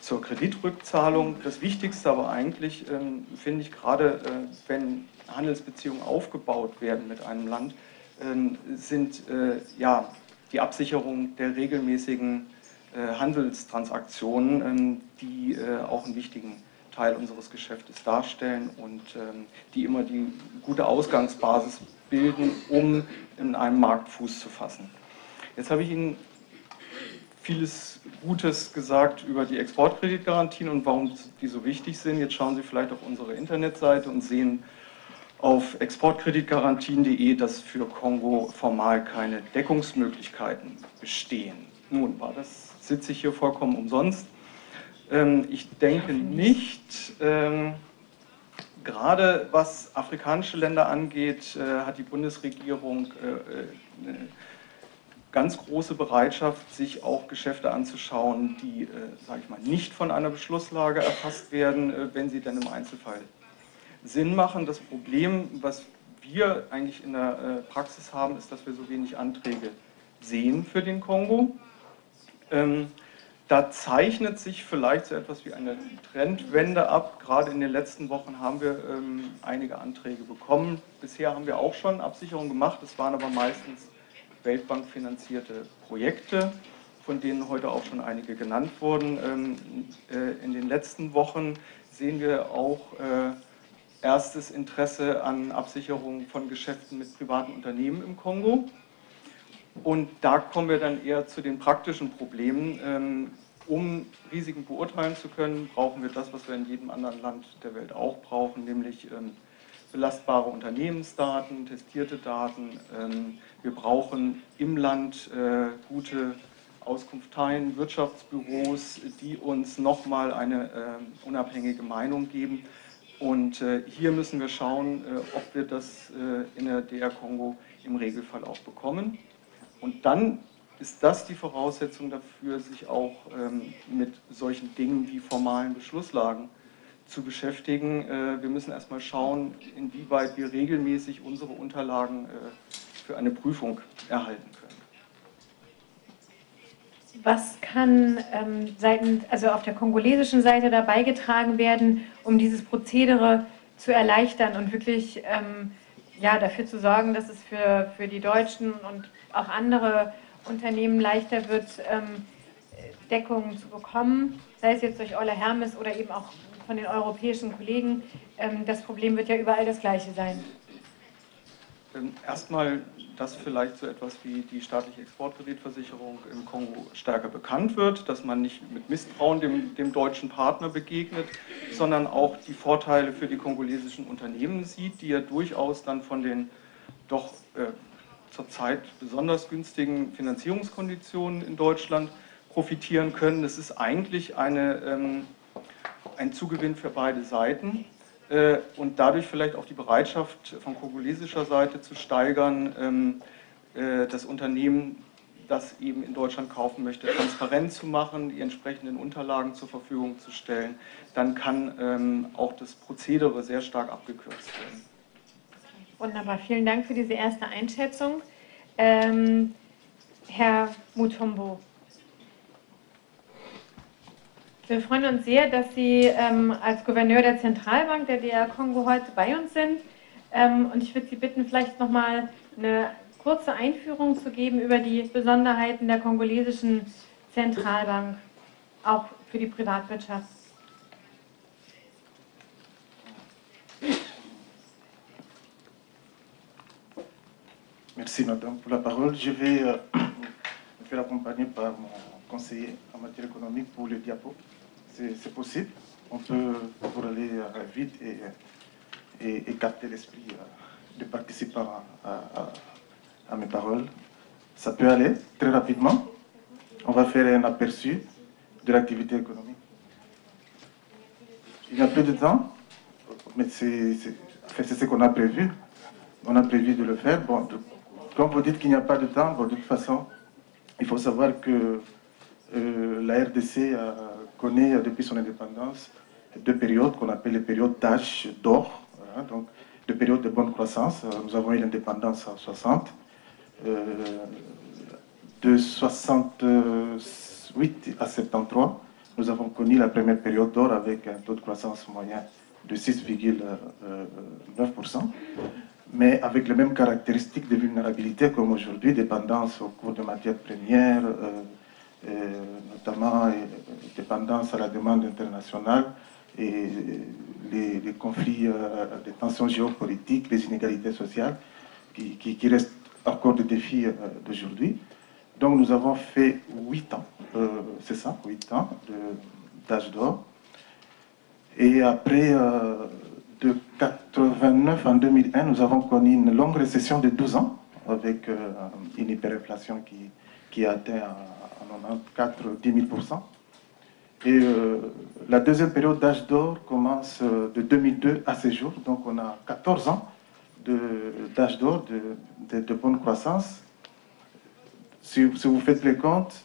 zur Kreditrückzahlung. Das Wichtigste aber eigentlich, finde ich, gerade wenn Handelsbeziehungen aufgebaut werden mit einem Land, sind die Absicherung der regelmäßigen Handelstransaktionen, die auch einen wichtigen Teil unseres Geschäftes darstellen und die immer die gute Ausgangsbasis bilden, um in einem Markt Fuß zu fassen. Jetzt habe ich Ihnen vieles Gutes gesagt über die Exportkreditgarantien und warum die so wichtig sind. Jetzt schauen Sie vielleicht auf unsere Internetseite und sehen auf exportkreditgarantien.de, dass für Kongo formal keine Deckungsmöglichkeiten bestehen. Nun, sitze ich hier vollkommen umsonst. Ich denke nicht, Gerade was afrikanische Länder angeht, hat die Bundesregierung eine ganz große Bereitschaft, sich auch Geschäfte anzuschauen, die, sage ich mal, nicht von einer Beschlusslage erfasst werden, wenn sie dann im Einzelfall Sinn machen. Das Problem, was wir eigentlich in der Praxis haben, ist, dass wir so wenig Anträge sehen für den Kongo. Da zeichnet sich vielleicht so etwas wie eine Trendwende ab. Gerade in den letzten Wochen haben wir einige Anträge bekommen. Bisher haben wir auch schon Absicherungen gemacht. Es waren aber meistens Weltbank finanzierte Projekte, von denen heute auch schon einige genannt wurden. In den letzten Wochen sehen wir auch erstes Interesse an Absicherung von Geschäften mit privaten Unternehmen im Kongo. Und da kommen wir dann eher zu den praktischen Problemen. Um Risiken beurteilen zu können, brauchen wir das, was wir in jedem anderen Land der Welt auch brauchen, nämlich belastbare Unternehmensdaten, testierte Daten. Wir brauchen im Land gute Auskunfteien, Wirtschaftsbüros, die uns nochmal eine unabhängige Meinung geben. Und hier müssen wir schauen, ob wir das in der DR Kongo im Regelfall auch bekommen. Und dann ist das die Voraussetzung dafür, sich auch mit solchen Dingen wie formalen Beschlusslagen zu beschäftigen. Wir müssen erstmal schauen, inwieweit wir regelmäßig unsere Unterlagen für eine Prüfung erhalten können. Was kann also auf der kongolesischen Seite da beigetragen werden, um dieses Prozedere zu erleichtern und wirklich ja, dafür zu sorgen, dass es für die Deutschen und auch andere Unternehmen leichter wird, Deckungen zu bekommen, sei es jetzt durch Euler Hermes oder eben auch von den europäischen Kollegen. Das Problem wird ja überall das gleiche sein. Erstmal, dass vielleicht so etwas wie die staatliche Exportkreditversicherung im Kongo stärker bekannt wird, dass man nicht mit Misstrauen dem deutschen Partner begegnet, sondern auch die Vorteile für die kongolesischen Unternehmen sieht, die ja durchaus dann von den doch zurzeit besonders günstigen Finanzierungskonditionen in Deutschland profitieren können. Das ist eigentlich ein Zugewinn für beide Seiten und dadurch vielleicht auch die Bereitschaft von kongolesischer Seite zu steigern, das Unternehmen, das eben in Deutschland kaufen möchte, transparent zu machen, die entsprechenden Unterlagen zur Verfügung zu stellen. Dann kann auch das Prozedere sehr stark abgekürzt werden. Wunderbar, vielen Dank für diese erste Einschätzung. Herr Mutombo, wir freuen uns sehr, dass Sie als Gouverneur der Zentralbank der DR Kongo heute bei uns sind. Und ich würde Sie bitten, vielleicht nochmal eine kurze Einführung zu geben über die Besonderheiten der kongolesischen Zentralbank, auch für die Privatwirtschaft. Merci Madame pour la parole. Je vais me faire accompagner par mon conseiller en matière économique pour le diapo. C'est possible. On peut pour aller vite et capter l'esprit des participants à mes paroles. Ça peut aller très rapidement. On va faire un aperçu de l'activité économique. Il n'y a plus de temps, mais c'est ce qu'on a prévu. On a prévu de le faire. Bon, comme vous dites qu'il n'y a pas de temps, bon, de toute façon, il faut savoir que la RDC connaît depuis son indépendance deux périodes qu'on appelle les périodes d'âge d'or, hein, donc deux périodes de bonne croissance. Nous avons eu l'indépendance en 60, de 68 à 73, nous avons connu la première période d'or avec un taux de croissance moyen de 6,9%. Mais avec les mêmes caractéristiques de vulnérabilité comme aujourd'hui, dépendance au cours de matières premières, notamment dépendance à la demande internationale et les conflits, les tensions géopolitiques, les inégalités sociales qui restent encore des défis d'aujourd'hui. Donc nous avons fait 8 ans, c'est ça, 8 ans d'âge d'or. Et après... de 89 en 2001, nous avons connu une longue récession de 12 ans avec une hyperinflation qui a atteint en 94 10 000%. Et la deuxième période d'âge d'or commence de 2002 à ce jour. Donc on a 14 ans d'âge d'or, de bonne croissance. Si vous faites les comptes,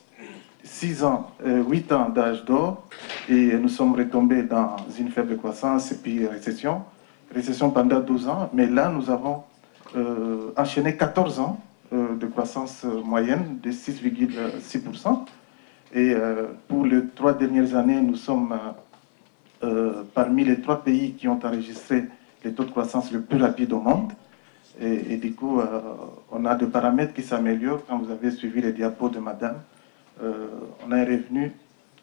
6 ans, 8 ans d'âge d'or, et nous sommes retombés dans une faible croissance et puis récession. Récession pendant 12 ans, mais là nous avons enchaîné 14 ans de croissance moyenne de 6,6%. Et pour les 3 dernières années, nous sommes parmi les 3 pays qui ont enregistré les taux de croissance le plus rapide au monde. Et du coup, on a des paramètres qui s'améliorent. Quand vous avez suivi les diapos de madame, on a un revenu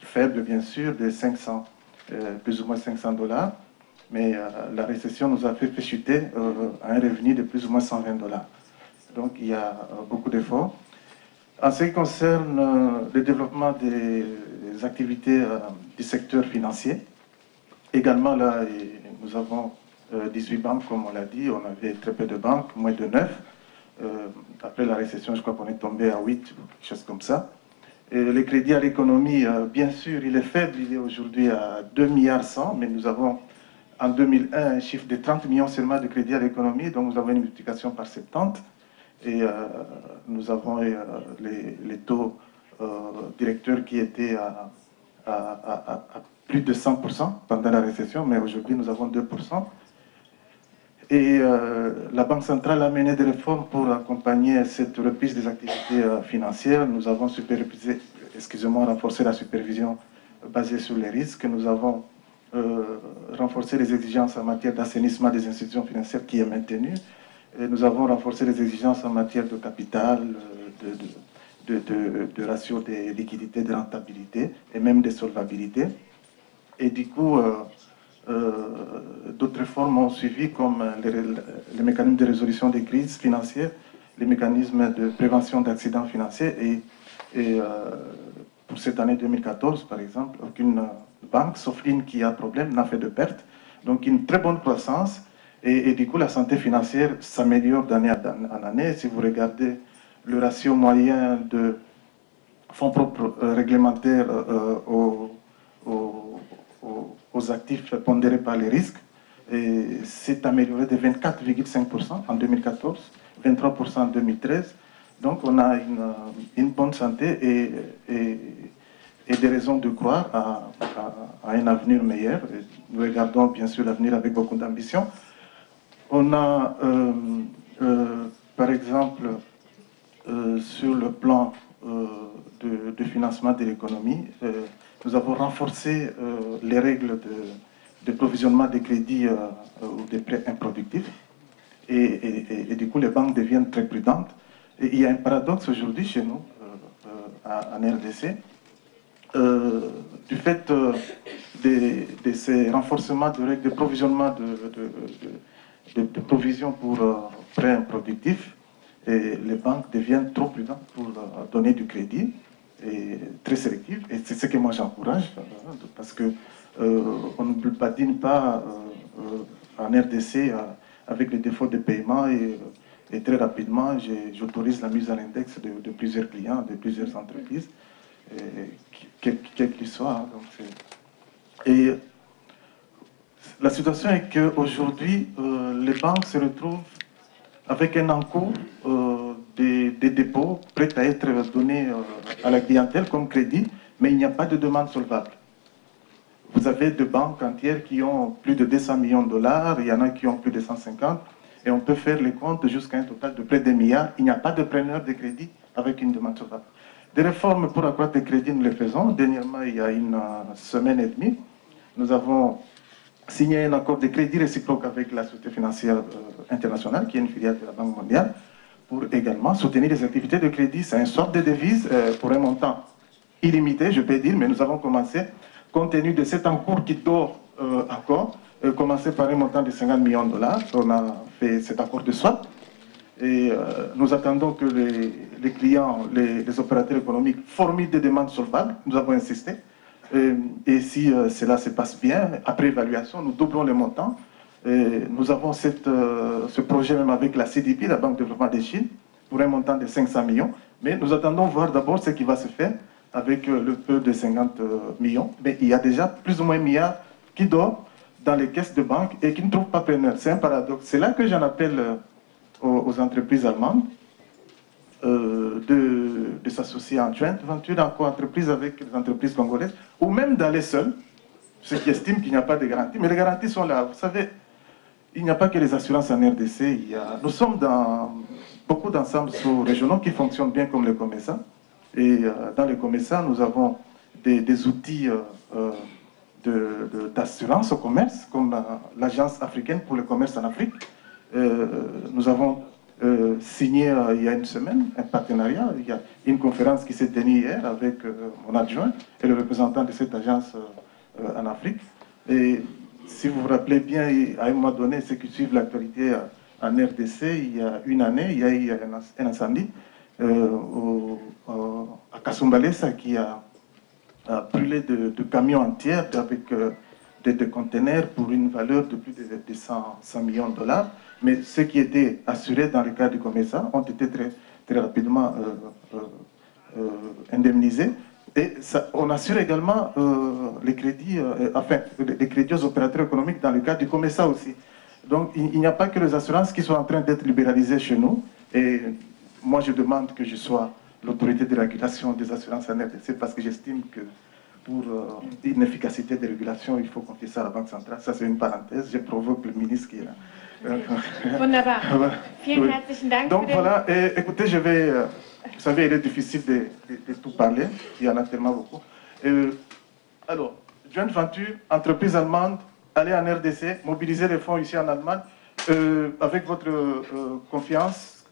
faible, bien sûr, de 500, plus ou moins $500. Mais la récession nous a fait chuter à un revenu de plus ou moins $120. Donc, il y a beaucoup d'efforts. En ce qui concerne le développement des activités du secteur financier, également là, nous avons 18 banques, comme on l'a dit. On avait très peu de banques, moins de 9. Après la récession, je crois qu'on est tombé à 8, quelque chose comme ça. Et le crédit à l'économie, bien sûr, il est faible. Il est aujourd'hui à 2,1 milliards, mais nous avons en 2001 un chiffre de 30 millions seulement de crédit à l'économie. Donc nous avons une multiplication par 70. Et nous avons les taux directeurs qui étaient à plus de 100% pendant la récession, mais aujourd'hui nous avons 2%. Et la Banque centrale a mené des réformes pour accompagner cette reprise des activités financières. Nous avons renforcé la supervision basée sur les risques. Nous avons renforcé les exigences en matière d'assainissement des institutions financières qui est maintenue. Et nous avons renforcé les exigences en matière de capital, de ratio de liquidité, de rentabilité et même de solvabilité. Et du coup, d'autres réformes ont suivi comme les mécanismes de résolution des crises financières, les mécanismes de prévention d'accidents financiers. Et pour cette année 2014, par exemple, aucune banque, sauf une qui a problème, n'a fait de perte. Donc une très bonne croissance. Et du coup, la santé financière s'améliore d'année en année. Si vous regardez le ratio moyen de fonds propres réglementaires aux actifs pondérés par les risques, s'est amélioré de 24,5% en 2014, 23% en 2013. Donc on a une bonne santé et des raisons de croire à un avenir meilleur. Et nous regardons bien sûr l'avenir avec beaucoup d'ambition. On a, par exemple, sur le plan de financement de l'économie, nous avons renforcé les règles de provisionnement des crédits ou des prêts improductifs. Et du coup, les banques deviennent très prudentes. Et il y a un paradoxe aujourd'hui chez nous, en RDC, du fait de ces renforcements de règles de provisionnement de provisions pour prêts improductifs, et les banques deviennent trop prudentes pour donner du crédit, et très sélectives. Et c'est ce que moi j'encourage, parce que on ne badine pas en RDC avec les défauts de paiement et très rapidement j'autorise la mise à l'index de plusieurs clients, de plusieurs entreprises, quels qu'ils soient. Et la situation est qu'aujourd'hui, les banques se retrouvent avec un encours des dépôts prêts à être donnés à la clientèle comme crédit, mais il n'y a pas de demande solvable. Vous avez des banques entières qui ont plus de 200 millions de dollars, il y en a qui ont plus de 150, et on peut faire les comptes jusqu'à un total de près d'1 milliard. Il n'y a pas de preneur de crédit avec une demande solvable. Des réformes pour accroître les crédits, nous les faisons. Dernièrement, il y a une semaine et demie, nous avons signé un accord de crédit réciproque avec la Société financière internationale, qui est une filiale de la Banque mondiale, pour également soutenir les activités de crédit. C'est une sorte de devise pour un montant illimité, je peux dire, mais nous avons commencé, compte tenu de cet encours qui dort encore, commencé par un montant de 50 millions de dollars. On a fait cet accord de swap. Et nous attendons que les clients, les opérateurs économiques formulent des demandes solvables. Nous avons insisté. Et si cela se passe bien, après évaluation, nous doublons les montants. Nous avons ce projet même avec la CDP, la Banque de développement de Chine, pour un montant de 500 millions. Mais nous attendons voir d'abord ce qui va se faire avec le peu de 50 millions. Mais il y a déjà plus ou moins 1 milliard qui dort dans les caisses de banque et qui ne trouvent pas preneur. C'est un paradoxe. C'est là que j'en appelle aux entreprises allemandes de s'associer en joint venture, en co-entreprise avec les entreprises congolaises, ou même d'aller seuls, ceux qui estiment qu'il n'y a pas de garantie. Mais les garanties sont là. Vous savez, il n'y a pas que les assurances en RDC. Nous sommes dans beaucoup d'ensembles sous-régionaux qui fonctionnent bien comme les COMESA. Et dans les COMESA, nous avons des outils d'assurance au commerce, comme l'Agence africaine pour le commerce en Afrique. Nous avons signé il y a une semaine un partenariat. Il y a une conférence qui s'est tenue hier avec mon adjoint et le représentant de cette agence en Afrique. Et si vous vous rappelez bien, à un moment donné, ceux qui suivent l'actualité en RDC, il y a une année, il y a eu un incendie à Kasumbalesa qui a brûlé de camions entiers avec des conteneurs pour une valeur de plus de 100 millions de dollars. Mais ceux qui étaient assurés dans le cas du COMESA ont été très rapidement indemnisés. Et ça, on assure également les crédits, les crédits aux opérateurs économiques dans le cas du COMESA aussi. Donc il n'y a pas que les assurances qui sont en train d'être libéralisées chez nous. Et moi je demande que je sois l'autorité de régulation des assurances en RDC parce que j'estime que pour une efficacité de régulation, il faut confier ça à la Banque centrale. Ça c'est une parenthèse. Je provoque le ministre qui est là. Wunderbar. Vielen herzlichen Dank. Donc voilà, et, écoutez, je vais, vous savez, il est difficile de tout parler, il y en a tellement beaucoup. Alors, joint venture, entreprise allemande, aller en RDC, mobiliser les fonds ici en Allemagne, avec votre confiance,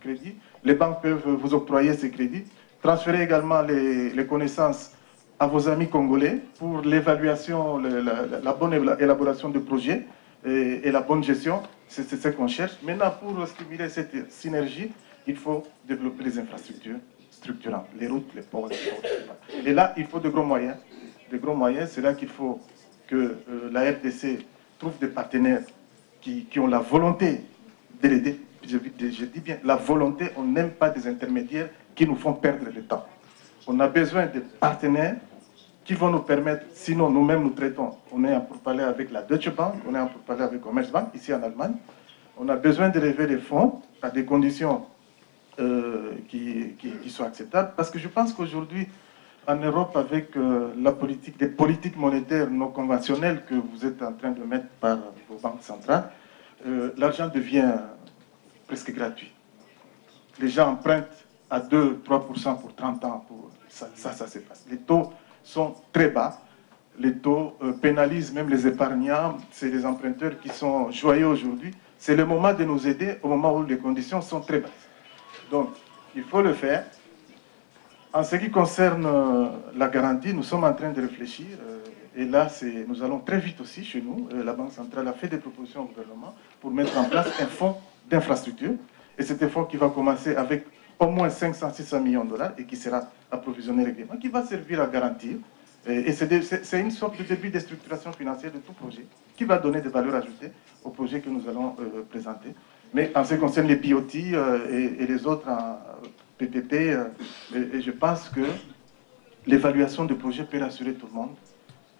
crédit, les banques peuvent vous octroyer ces crédits, transférer également les connaissances à vos amis congolais pour l'évaluation, la bonne élaboration de projets, et la bonne gestion, c'est ce qu'on cherche. Maintenant, pour stimuler cette synergie, il faut développer les infrastructures structurantes, les routes, les ports, Et là, il faut de gros moyens. De gros moyens, c'est là qu'il faut que la RDC trouve des partenaires qui ont la volonté de l'aider. Je dis bien, la volonté, on n'aime pas des intermédiaires qui nous font perdre le temps. On a besoin de partenaires qui vont nous permettre, sinon nous-mêmes nous traitons. On est en pourparlers avec la Deutsche Bank, on est en pourparlers avec Commerzbank, ici en Allemagne. On a besoin de lever les fonds à des conditions qui soient acceptables, parce que je pense qu'aujourd'hui, en Europe, avec des politiques monétaires non conventionnelles que vous êtes en train de mettre par vos banques centrales, l'argent devient presque gratuit. Les gens empruntent à 2-3% pour 30 ans, ça se passe. Les taux sont très bas. Les taux pénalisent même les épargnants. C'est les emprunteurs qui sont joyeux aujourd'hui. C'est le moment de nous aider au moment où les conditions sont très basses. Donc, il faut le faire. En ce qui concerne la garantie, nous sommes en train de réfléchir. Et là, nous allons très vite aussi chez nous. La Banque centrale a fait des propositions au gouvernement pour mettre en place un fonds d'infrastructure. Et c'est un fonds qui va commencer avec au moins 500-600 millions de dollars et qui sera approvisionné régulièrement, qui va servir à garantir. Et c'est une sorte de début de structuration financière de tout projet qui va donner des valeurs ajoutées au projet que nous allons présenter. Mais en ce qui concerne les BOT et les autres PPP, et je pense que l'évaluation de projets peut rassurer tout le monde.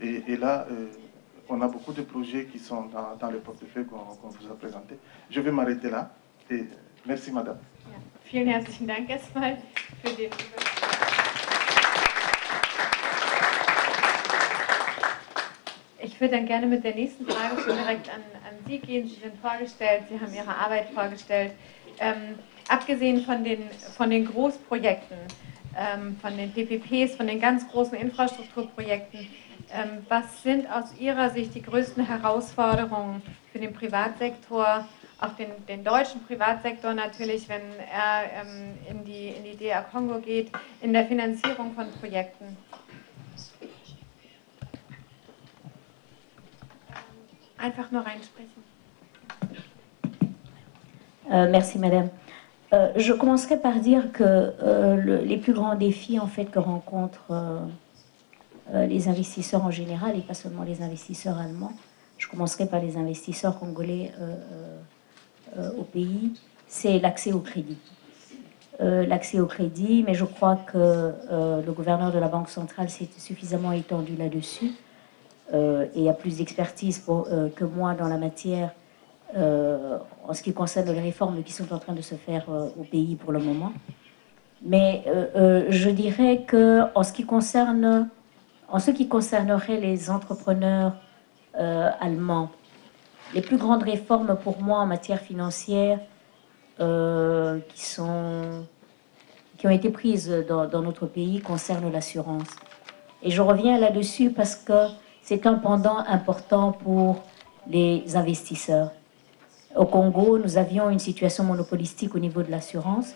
Et là, on a beaucoup de projets qui sont dans le portefeuille qu'on vous a présenté. Je vais m'arrêter là. Et merci, madame. Vielen herzlichen Dank erstmal für den Ich würde dann gerne mit der nächsten Frage schon direkt an Sie gehen. Sie sind vorgestellt, Sie haben Ihre Arbeit vorgestellt. Abgesehen von den Großprojekten, von den PPPs, von den ganz großen Infrastrukturprojekten, was sind aus Ihrer Sicht die größten Herausforderungen für den Privatsektor, auch den deutschen Privatsektor natürlich, wenn er in die DR Kongo geht, in der Finanzierung von Projekten? Einfach nur reinsprechen. Merci Madame. Je commencerai par dire que les plus grands défis en fait que rencontrent les investisseurs en général et pas seulement les investisseurs allemands, je commencerai par les investisseurs congolais au pays, c'est l'accès au crédit. l'accès au crédit, mais je crois que le gouverneur de la Banque centrale s'est suffisamment étendu là-dessus et a plus d'expertise que moi dans la matière en ce qui concerne les réformes qui sont en train de se faire au pays pour le moment. Mais je dirais que en ce qui concernerait les entrepreneurs allemands, les plus grandes réformes pour moi en matière financière qui ont été prises dans notre pays concernent l'assurance. Et je reviens là-dessus parce que c'est un pendant important pour les investisseurs. Au Congo, nous avions une situation monopolistique au niveau de l'assurance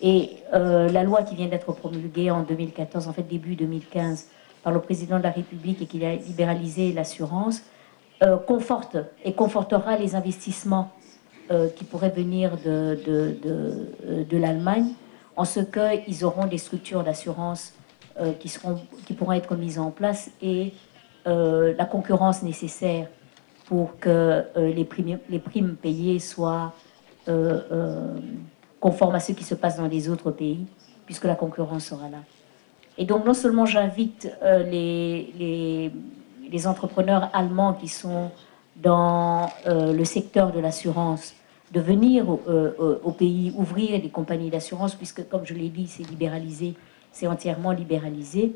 et la loi qui vient d'être promulguée en 2014, en fait début 2015, par le président de la République et qui a libéralisé l'assurance, conforte et confortera les investissements qui pourraient venir de l'Allemagne, en ce qu'ils auront des structures d'assurance qui pourront être mises en place et la concurrence nécessaire pour que les primes payées soient conformes à ce qui se passe dans les autres pays, puisque la concurrence sera là. Et donc non seulement j'invite les entrepreneurs allemands qui sont dans le secteur de l'assurance de venir au pays ouvrir des compagnies d'assurance, puisque comme je l'ai dit, c'est libéralisé, c'est entièrement libéralisé,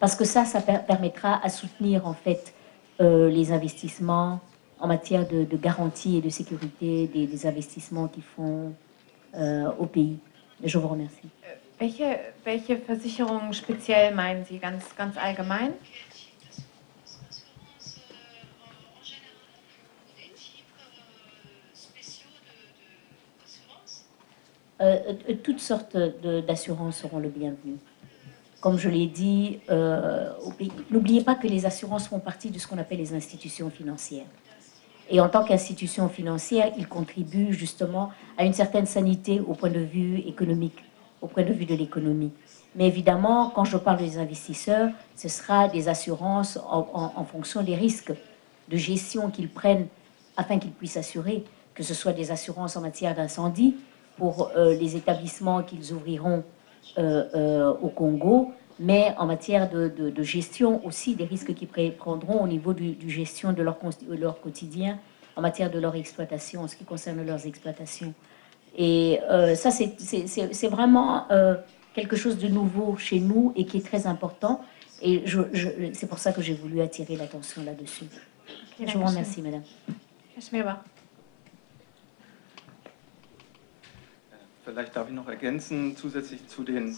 parce que ça permettra à soutenir en fait les investissements en matière de garantie et de sécurité des investissements qu'ils font au pays. Je vous remercie. Welche Versicherungen speziell meinen Sie, ganz allgemein? Toutes sortes d'assurances seront le bienvenu. Comme je l'ai dit, n'oubliez pas que les assurances font partie de ce qu'on appelle les institutions financières. Et en tant qu'institution financière, ils contribuent justement à une certaine sanité au point de vue économique, au point de vue de l'économie. Mais évidemment, quand je parle des investisseurs, ce sera des assurances en fonction des risques de gestion qu'ils prennent afin qu'ils puissent assurer, que ce soit des assurances en matière d'incendie pour les établissements qu'ils ouvriront au Congo, mais en matière de gestion aussi des risques qu'ils prendront au niveau du gestion de leur quotidien, en matière de leur exploitation, en ce qui concerne leurs exploitations. Et ça, c'est vraiment quelque chose de nouveau chez nous et qui est très important. Et c'est pour ça que j'ai voulu attirer l'attention là-dessus. Okay, je vous remercie, madame. Vielleicht darf ich noch ergänzen, zusätzlich zu den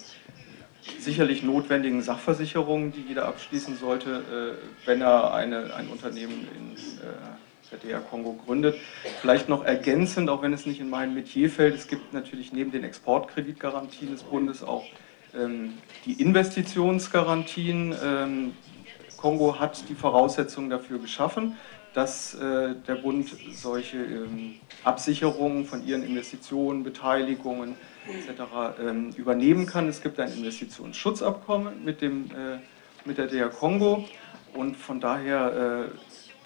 sicherlich notwendigen Sachversicherungen, die jeder abschließen sollte, wenn er ein Unternehmen in der DR Kongo gründet. Vielleicht noch ergänzend, auch wenn es nicht in mein Metier fällt, es gibt natürlich neben den Exportkreditgarantien des Bundes auch die Investitionsgarantien. Kongo hat die Voraussetzungen dafür geschaffen, dass der Bund solche Absicherungen von ihren Investitionen, Beteiligungen etc. Übernehmen kann. Es gibt ein Investitionsschutzabkommen mit der DR Kongo und von daher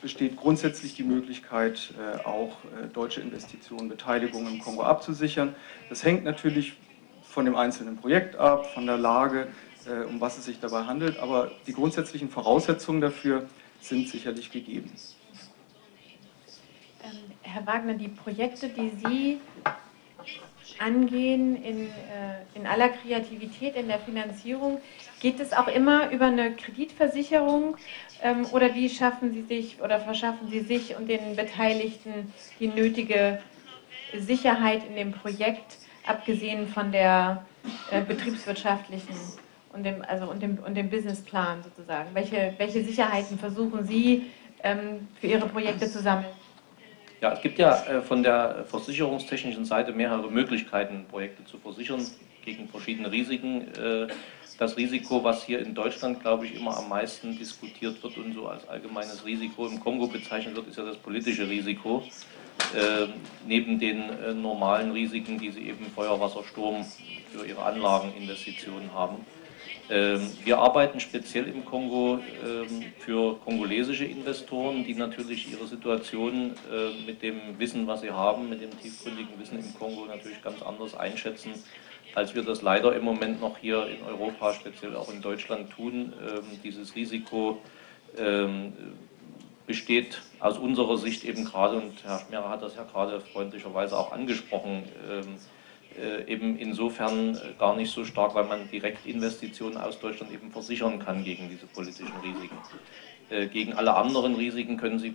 besteht grundsätzlich die Möglichkeit, auch deutsche Investitionen, Beteiligungen im Kongo abzusichern. Das hängt natürlich von dem einzelnen Projekt ab, von der Lage, um was es sich dabei handelt, aber die grundsätzlichen Voraussetzungen dafür sind sicherlich gegeben. Herr Wagner, die Projekte, die Sie angehen in aller Kreativität, in der Finanzierung, geht es auch immer über eine Kreditversicherung oder wie schaffen Sie sich oder verschaffen Sie sich und den Beteiligten die nötige Sicherheit in dem Projekt, abgesehen von der betriebswirtschaftlichen und dem Businessplan sozusagen? Welche Sicherheiten versuchen Sie für Ihre Projekte zu sammeln? Ja, es gibt ja von der versicherungstechnischen Seite mehrere Möglichkeiten, Projekte zu versichern gegen verschiedene Risiken. Das Risiko, was hier in Deutschland, glaube ich, immer am meisten diskutiert wird und so als allgemeines Risiko im Kongo bezeichnet wird, ist ja das politische Risiko. Neben den normalen Risiken, die sie eben Feuer, Wasser, Sturm für ihre Anlageninvestitionen haben. Wir arbeiten speziell im Kongo für kongolesische Investoren, die natürlich ihre Situation mit dem Wissen, was sie haben, mit dem tiefgründigen Wissen im Kongo natürlich ganz anders einschätzen als wir das leider im Moment noch hier in Europa, speziell auch in Deutschland tun. Dieses Risiko besteht aus unserer Sicht eben gerade, und Herr Schmerer hat das ja gerade freundlicherweise auch angesprochen, eben insofern gar nicht so stark, weil man direkt Investitionen aus Deutschland eben versichern kann gegen diese politischen Risiken. Gegen alle anderen Risiken können Sie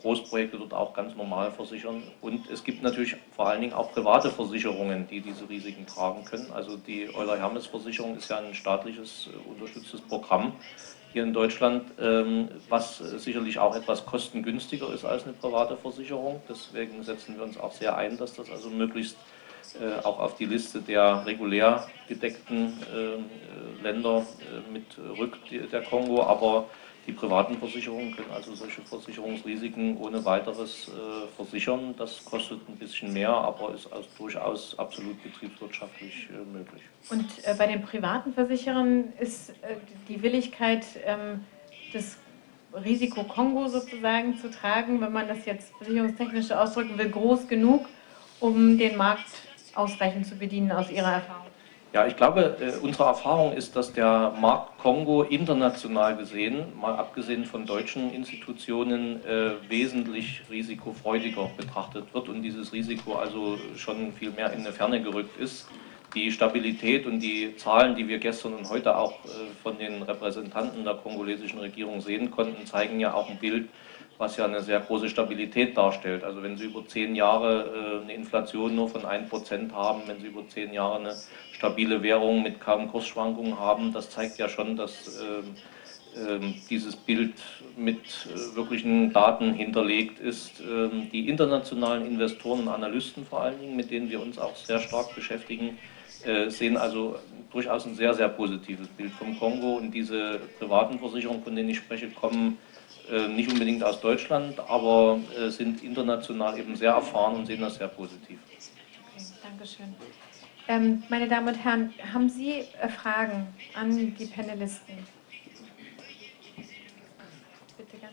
Großprojekte dort auch ganz normal versichern. Und es gibt natürlich vor allen Dingen auch private Versicherungen, die diese Risiken tragen können. Also die Euler-Hermes-Versicherung ist ja ein staatliches unterstütztes Programm hier in Deutschland, was sicherlich auch etwas kostengünstiger ist als eine private Versicherung. Deswegen setzen wir uns auch sehr ein, dass das also möglichst auch auf die Liste der regulär gedeckten Länder mit rückt, der Kongo. Aber die privaten Versicherungen können also solche Versicherungsrisiken ohne weiteres versichern. Das kostet ein bisschen mehr, aber ist durchaus absolut betriebswirtschaftlich möglich. Und bei den privaten Versicherern ist die Willigkeit, das Risiko Kongo sozusagen zu tragen, wenn man das jetzt versicherungstechnisch ausdrücken will, groß genug, um den Markt ausreichend zu bedienen aus Ihrer Erfahrung? Ja, ich glaube, unsere Erfahrung ist, dass der Markt Kongo international gesehen, mal abgesehen von deutschen Institutionen, wesentlich risikofreudiger betrachtet wird und dieses Risiko also schon viel mehr in eine Ferne gerückt ist. Die Stabilität und die Zahlen, die wir gestern und heute auch von den Repräsentanten der kongolesischen Regierung sehen konnten, zeigen ja auch ein Bild, was ja eine sehr große Stabilität darstellt. Also wenn Sie über 10 Jahre eine Inflation nur von 1% haben, wenn Sie über 10 Jahre eine stabile Währung mit kaum Kursschwankungen haben, das zeigt ja schon, dass dieses Bild mit wirklichen Daten hinterlegt ist. Die internationalen Investoren und Analysten vor allen Dingen, mit denen wir uns auch sehr stark beschäftigen, sehen also durchaus ein sehr, sehr positives Bild vom Kongo. Und diese privaten Versicherungen, von denen ich spreche, kommen nicht unbedingt aus Deutschland, aber sind international eben sehr erfahren und sehen das sehr positiv. Okay, Dankeschön. Meine Damen und Herren, haben Sie Fragen an die Panelisten? Bitte ganz.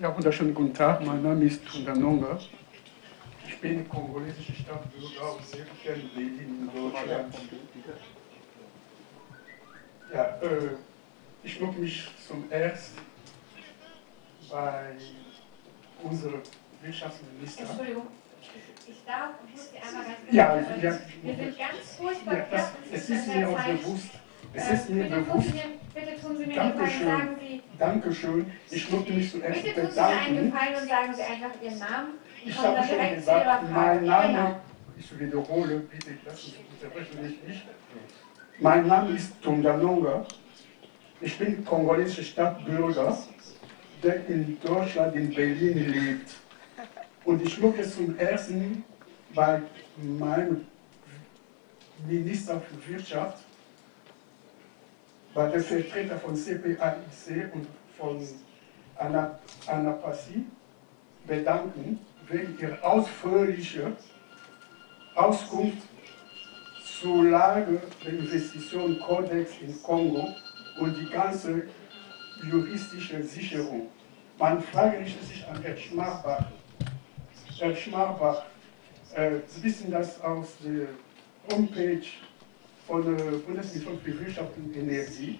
Ja, wunderschönen guten Tag. Mein Name ist Tundanonga. Ich bin kongolesischer Staatsbürger aus Berlin in Deutschland. Ja, ich möchte mich zum ersten bei unserem Wirtschaftsminister. Entschuldigung, ich muss Sie einmal ganz kurz. Ja, wir sind ganz furchtbar. Ja, es ist mir auch bewusst. Es ist mir bewusst. Bitte tun Sie mir einen Gefallen, sagen Sie. Dankeschön. Ich möchte mich zuerst bedanken. Bitte tun Sie mir einen Gefallen und sagen Sie einfach Ihren Namen. Ich habe schon gesagt, mein Name, ich wiederhole, bitte, lassen Sie unterbrechen mich nicht. Mein Name ist Tundanonga. Ich bin kongolesischer Staatsbürger, der in Deutschland, in Berlin lebt. Und ich möchte zum ersten bei meinem Minister für Wirtschaft, bei der Vertreter von CPAIC und von ANAPACI bedanken wegen ihrer ausführlichen Auskunft zur Lage der Investitionskodex in Kongo und die ganze juristische Sicherung. Meine Frage richtet sich an Herrn Schmarbach. Herr Schmarbach, Sie wissen das aus der Homepage von der Bundesministerium für Wirtschaft und Energie,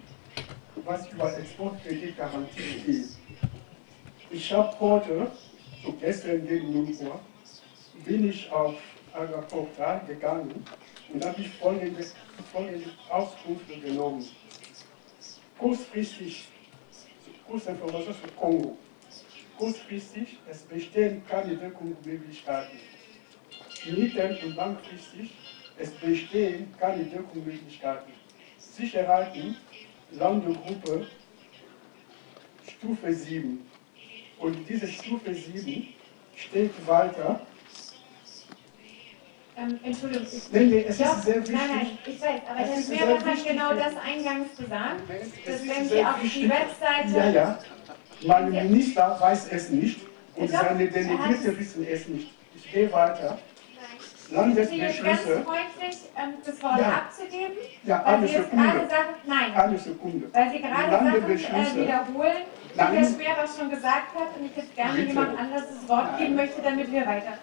was über Exportkreditgarantie steht. Ich habe heute, so gestern gegen 0 Uhr, bin ich auf ein Portal gegangen und habe ich folgende Auskunft genommen. Kurzfristig, Kurzinformation für Kongo. Kurzfristig, es bestehen keine Wirkungsmöglichkeiten. Mittel- und langfristig, es bestehen keine Wirkungsmöglichkeiten. Sicherheiten, Landegruppe, Stufe 7. Und diese Stufe 7 steht weiter. Entschuldigung, es ist sehr wichtig. Nein, ich weiß, aber Herr Schmerer hat genau das eingangs gesagt, dass wenn Sie auf die Webseite... Ja, mein Minister weiß es nicht und seine Delegierte wissen es nicht. Ich gehe weiter. Sie jetzt ganz freundlich das Wort abzugeben? Ja, weil eine Sie jetzt Sekunde. gerade Sachen, nein, Eine Sekunde. weil Sie gerade Sachen Beschlüsse. wiederholen, die Nein. Herr Schmerbach schon gesagt hat und ich jetzt gerne Bitte. jemand anderes das Wort geben möchte, damit wir weiter.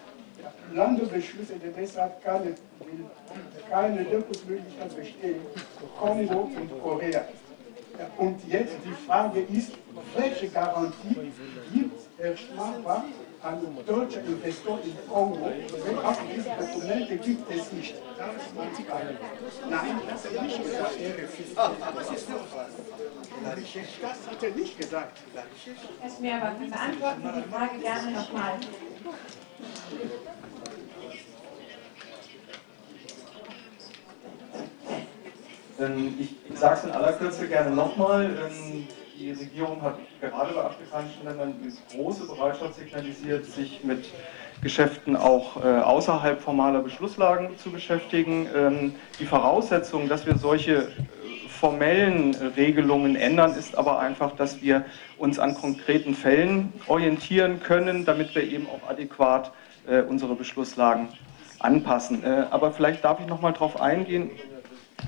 Landesbeschlüsse, der deshalb keine Wirkungsmöglichkeit bestehen, Kongo und Korea. Ja, und jetzt die Frage ist, welche Garantie gibt Herr Schmerbach an deutsche Investoren in Kongo, wenn auch diese Dokumente gibt es nicht. Das ist meine Frage. Nein, das hat er nicht gesagt. Das ist nur das hat er nicht gesagt. Herr Schmerbach, beantworten Sie die Frage gerne nochmal. Ich sage es in aller Kürze gerne nochmal. Die Regierung hat gerade bei afrikanischen Ländern eine große Bereitschaft signalisiert, sich mit Geschäften auch außerhalb formaler Beschlusslagen zu beschäftigen. Die Voraussetzung, dass wir solche formellen Regelungen ändern, ist aber einfach, dass wir uns an konkreten Fällen orientieren können, damit wir eben auch adäquat unsere Beschlusslagen anpassen. Aber vielleicht darf ich noch mal darauf eingehen,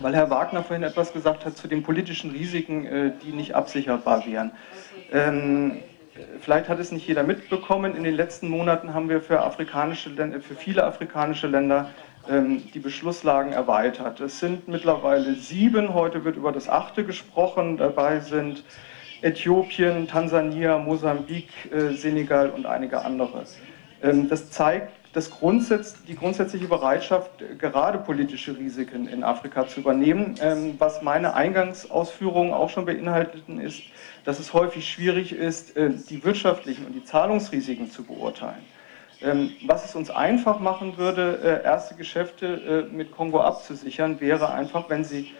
weil Herr Wagner vorhin etwas gesagt hat zu den politischen Risiken, die nicht absicherbar wären. Vielleicht hat es nicht jeder mitbekommen, in den letzten Monaten haben wir für viele afrikanische Länder die Beschlusslagen erweitert. Es sind mittlerweile 7, heute wird über das 8. gesprochen, dabei sind Äthiopien, Tansania, Mosambik, Senegal und einige andere. Das zeigt die grundsätzliche Bereitschaft, gerade politische Risiken in Afrika zu übernehmen. Was meine Eingangsausführungen auch schon beinhalteten, ist, dass es häufig schwierig ist, die wirtschaftlichen und die Zahlungsrisiken zu beurteilen. Was es uns einfach machen würde, erste Geschäfte mit Kongo abzusichern, wäre einfach, wenn Sie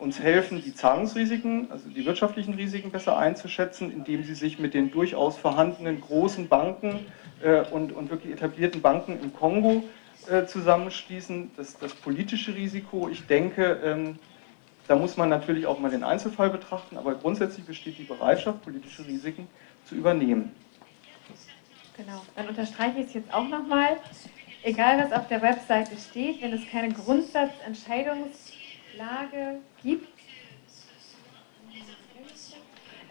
uns helfen, die Zahlungsrisiken, also die wirtschaftlichen Risiken besser einzuschätzen, indem Sie sich mit den durchaus vorhandenen großen Banken und wirklich etablierten Banken im Kongo zusammenschließen. Das politische Risiko, ich denke, da muss man natürlich auch mal den Einzelfall betrachten, aber grundsätzlich besteht die Bereitschaft, politische Risiken zu übernehmen. Genau, dann unterstreiche ich es jetzt auch nochmal. Egal, was auf der Webseite steht, wenn es keine Grundsatzentscheidungslage gibt,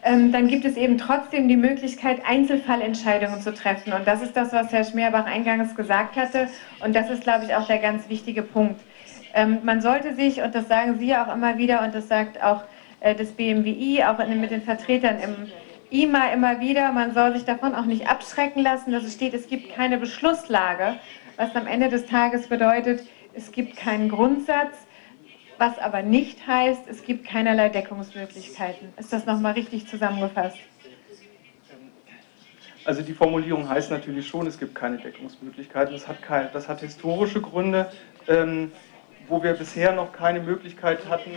dann gibt es eben trotzdem die Möglichkeit, Einzelfallentscheidungen zu treffen. Und das ist das, was Herr Schmerbach eingangs gesagt hatte. Und das ist, glaube ich, auch der ganz wichtige Punkt. Man sollte sich, und das sagen Sie ja auch immer wieder, und das sagt auch das BMWI, auch mit den Vertretern im IMA immer wieder, man soll sich davon auch nicht abschrecken lassen, dass es steht, es gibt keine Beschlusslage, was am Ende des Tages bedeutet, es gibt keinen Grundsatz, was aber nicht heißt, es gibt keinerlei Deckungsmöglichkeiten. Ist das nochmal richtig zusammengefasst? Also die Formulierung heißt natürlich schon, es gibt keine Deckungsmöglichkeiten. Das hat historische Gründe, wo wir bisher noch keine Möglichkeit hatten,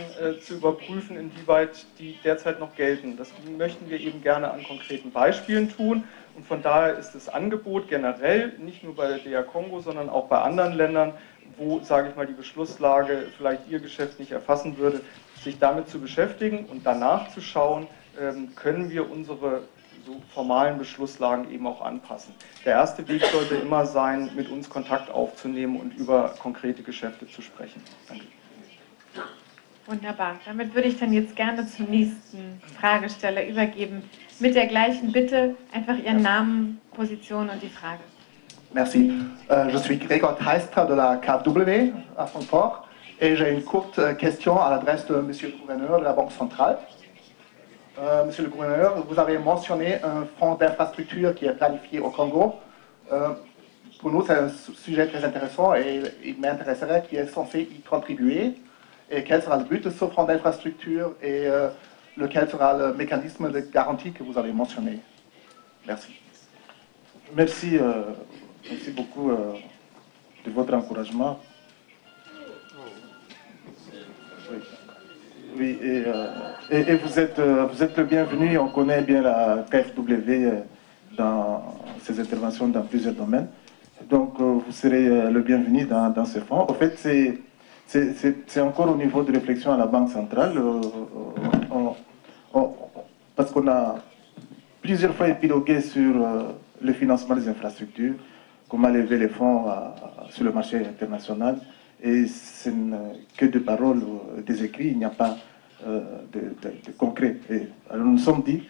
zu überprüfen, inwieweit die derzeit noch gelten. Das möchten wir eben gerne an konkreten Beispielen tun. Und von daher ist das Angebot generell, nicht nur bei der DR Kongo, sondern auch bei anderen Ländern, wo, sage ich mal, die Beschlusslage vielleicht ihr Geschäft nicht erfassen würde, sich damit zu beschäftigen und danach zu schauen, können wir unsere so formalen Beschlusslagen eben auch anpassen. Der erste Weg sollte immer sein, mit uns Kontakt aufzunehmen und über konkrete Geschäfte zu sprechen. Danke. Wunderbar. Damit würde ich dann jetzt gerne zum nächsten Fragesteller übergeben. Mit der gleichen Bitte einfach Ihren Namen, Position und die Frage. Merci. Je suis Grégoire Heistre de la KfW à Francfort et j'ai une courte question à l'adresse de Monsieur le Gouverneur de la Banque centrale. Monsieur le Gouverneur, vous avez mentionné un fonds d'infrastructure qui est planifié au Congo. Pour nous, c'est un sujet très intéressant et il m'intéresserait qui est censé y contribuer et quel sera le but de ce fonds d'infrastructure et lequel sera le mécanisme de garantie que vous avez mentionné. Merci. Merci, merci beaucoup de votre encouragement. Oui, et vous êtes le bienvenu. On connaît bien la KfW dans ses interventions dans plusieurs domaines. Donc, vous serez le bienvenu dans ce fonds. En fait, c'est encore au niveau de réflexion à la Banque centrale, parce qu'on a plusieurs fois épilogué sur le financement des infrastructures. comment lever les fonds sur le marché international. Et ce n'est que de paroles, des écrits, il n'y a pas de concret. Et alors nous nous sommes dit,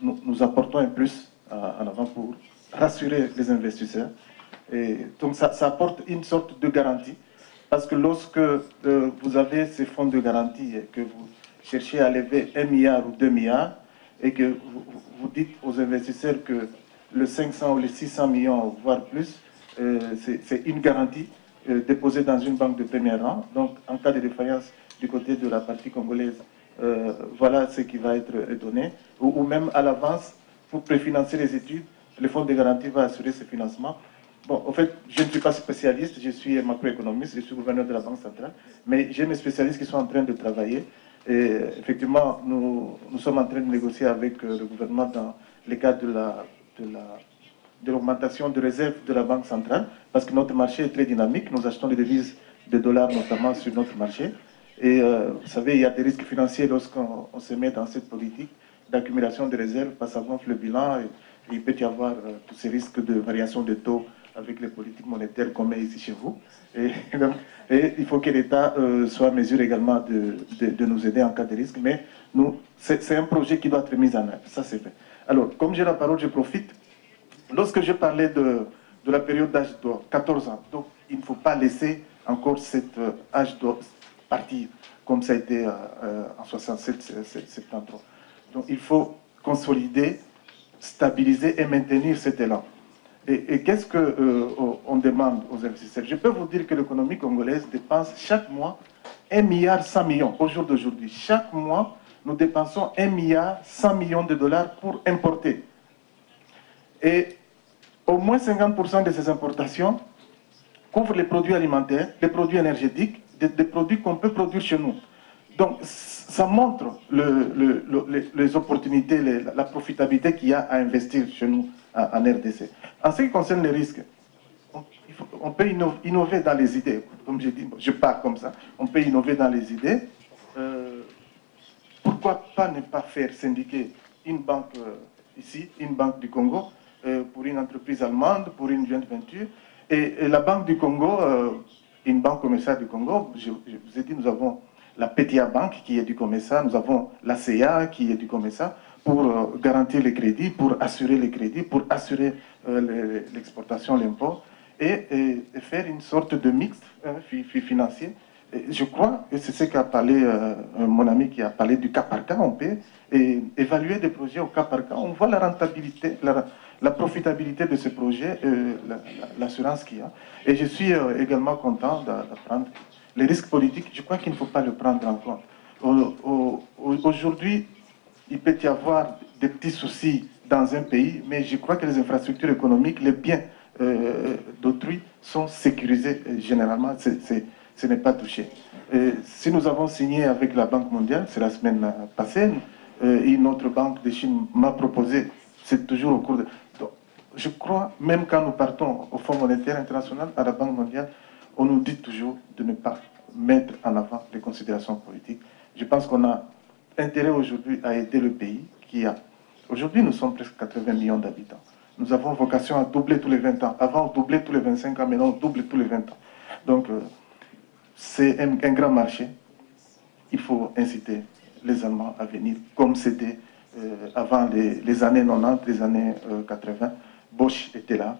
nous apportons un plus en avant pour rassurer les investisseurs. Et donc ça apporte une sorte de garantie, parce que lorsque vous avez ces fonds de garantie et que vous cherchez à lever 1 milliard ou 2 milliards, et que vous dites aux investisseurs que le 500 ou les 600 millions, voire plus, c'est une garantie déposée dans une banque de premier rang. Donc, en cas de défaillance du côté de la partie congolaise, voilà ce qui va être donné. Ou même à l'avance, pour préfinancer les études, le fonds de garantie va assurer ce financement. Bon, en fait, je ne suis pas spécialiste, je suis macroéconomiste, je suis gouverneur de la Banque centrale, mais j'ai mes spécialistes qui sont en train de travailler. Et effectivement, nous sommes en train de négocier avec le gouvernement dans le cadre de l'augmentation de réserves de la Banque centrale, parce que notre marché est très dynamique. Nous achetons des devises de dollars notamment sur notre marché. Et vous savez, il y a des risques financiers lorsqu'on se met dans cette politique d'accumulation de réserves, parce que ça gonfle le bilan. Et il peut y avoir tous ces risques de variation de taux avec les politiques monétaires qu'on met ici chez vous. Et il faut que l'État soit à mesure également de nous aider en cas de risque. Mais c'est un projet qui doit être mis en œuvre. Ça, c'est fait. Alors, comme j'ai la parole, je profite. Lorsque je parlais de la période d'âge d'or, 14 ans, donc il ne faut pas laisser encore cet âge d'or partir, comme ça a été en 67, 73. Donc il faut consolider, stabiliser et maintenir cet élan. Et qu'est-ce qu'on demande aux investisseurs? Je peux vous dire que l'économie congolaise dépense chaque mois 1,1 milliard au jour d'aujourd'hui. Chaque mois, nous dépensons 1,1 milliard de dollars pour importer. Et au moins 50% de ces importations couvrent les produits alimentaires, les produits énergétiques, des produits qu'on peut produire chez nous. Donc, ça montre les opportunités, la profitabilité qu'il y a à investir chez nous en RDC. En ce qui concerne les risques, on peut innover dans les idées. Comme je dis, je pars comme ça. On peut innover dans les idées. Pourquoi pas ne pas faire syndiquer une banque ici, une banque du Congo, pour une entreprise allemande, pour une joint venture. Et la Banque du Congo, une banque commerciale du Congo, je vous ai dit, nous avons la Petia Bank qui est du COMESA, nous avons la CA qui est du COMESA, pour garantir les crédits, pour assurer les crédits, pour assurer l'exportation, l'import, et faire une sorte de mixte financier. Et je crois, et c'est ce qu'a parlé mon ami qui a parlé du cas par cas, on peut évaluer des projets au cas par cas. On voit la rentabilité, la profitabilité de ce projet, l'assurance qu'il y a. Et je suis également content d'apprendre les risques politiques. Je crois qu'il ne faut pas le prendre en compte. Aujourd'hui, il peut y avoir des petits soucis dans un pays, mais je crois que les infrastructures économiques, les biens d'autrui sont sécurisés généralement. Ce n'est pas touché. Si nous avons signé avec la Banque mondiale, c'est la semaine passée, une autre banque de Chine m'a proposé, c'est toujours au cours de... Donc, je crois, même quand nous partons au Fonds monétaire international, à la Banque mondiale, on nous dit toujours de ne pas mettre en avant les considérations politiques. Je pense qu'on a intérêt aujourd'hui à aider le pays qui a... Aujourd'hui, nous sommes presque 80 millions d'habitants. Nous avons vocation à doubler tous les 20 ans. Avant, on doublait tous les 25 ans, maintenant, on double tous les 20 ans. Donc, c'est un grand marché. Il faut inciter les Allemands à venir, comme c'était avant les années 90, les années 80. Bosch était là.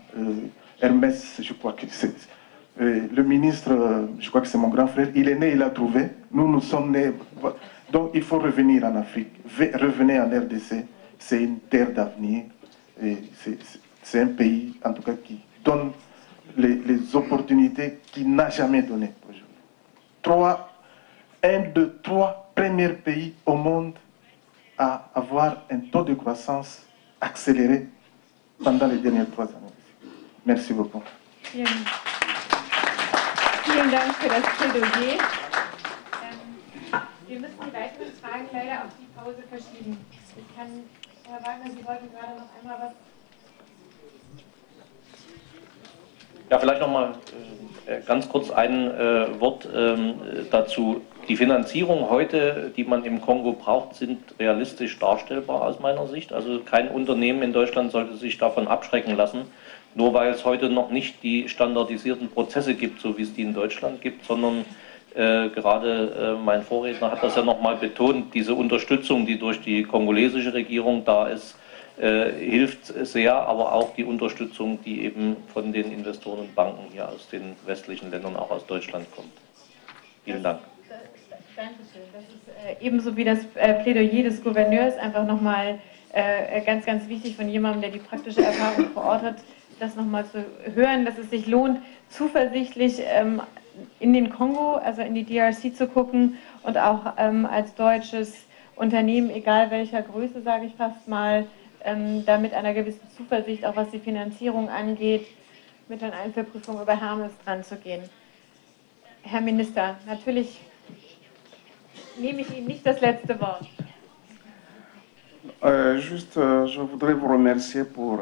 Hermès, je crois que c'est... le ministre, je crois que c'est mon grand frère, il est né, il a trouvé. Nous sommes nés. Donc, il faut revenir en Afrique. Revenez en RDC. C'est une terre d'avenir. C'est un pays, en tout cas, qui donne les opportunités qu'il n'a jamais données aujourd'hui. Un de 3 premiers pays au monde à avoir un taux de croissance accéléré pendant les dernières 3 années. Merci beaucoup. Vielen Dank für das Plädoyer. Wir müssen die weiteren Fragen leider auf die Pause verschieben. Ich kann, Herr Wagner, Sie wollten gerade noch einmal was... Ja, vielleicht noch mal ganz kurz ein Wort dazu. Die Finanzierung heute, die man im Kongo braucht, sind realistisch darstellbar aus meiner Sicht. Also kein Unternehmen in Deutschland sollte sich davon abschrecken lassen, nur weil es heute noch nicht die standardisierten Prozesse gibt, so wie es die in Deutschland gibt, sondern gerade mein Vorredner hat das ja nochmal betont, diese Unterstützung, die durch die kongolesische Regierung da ist, hilft sehr, aber auch die Unterstützung, die eben von den Investoren und Banken hier aus den westlichen Ländern, auch aus Deutschland kommt. Vielen Dank. Dankeschön. Das ist ebenso wie das Plädoyer des Gouverneurs einfach nochmal ganz, ganz wichtig von jemandem, der die praktische Erfahrung vor Ort hat, das nochmal zu hören, dass es sich lohnt, zuversichtlich in den Kongo, also in die DRC zu gucken und auch als deutsches Unternehmen, egal welcher Größe, sage ich fast mal, da mit einer gewissen Zuversicht, auch was die Finanzierung angeht, mit einer Einzelprüfung über Hermes dran zu gehen. Herr Minister, natürlich nehme ich Ihnen nicht das letzte Wort. Je voudrais vous remercier pour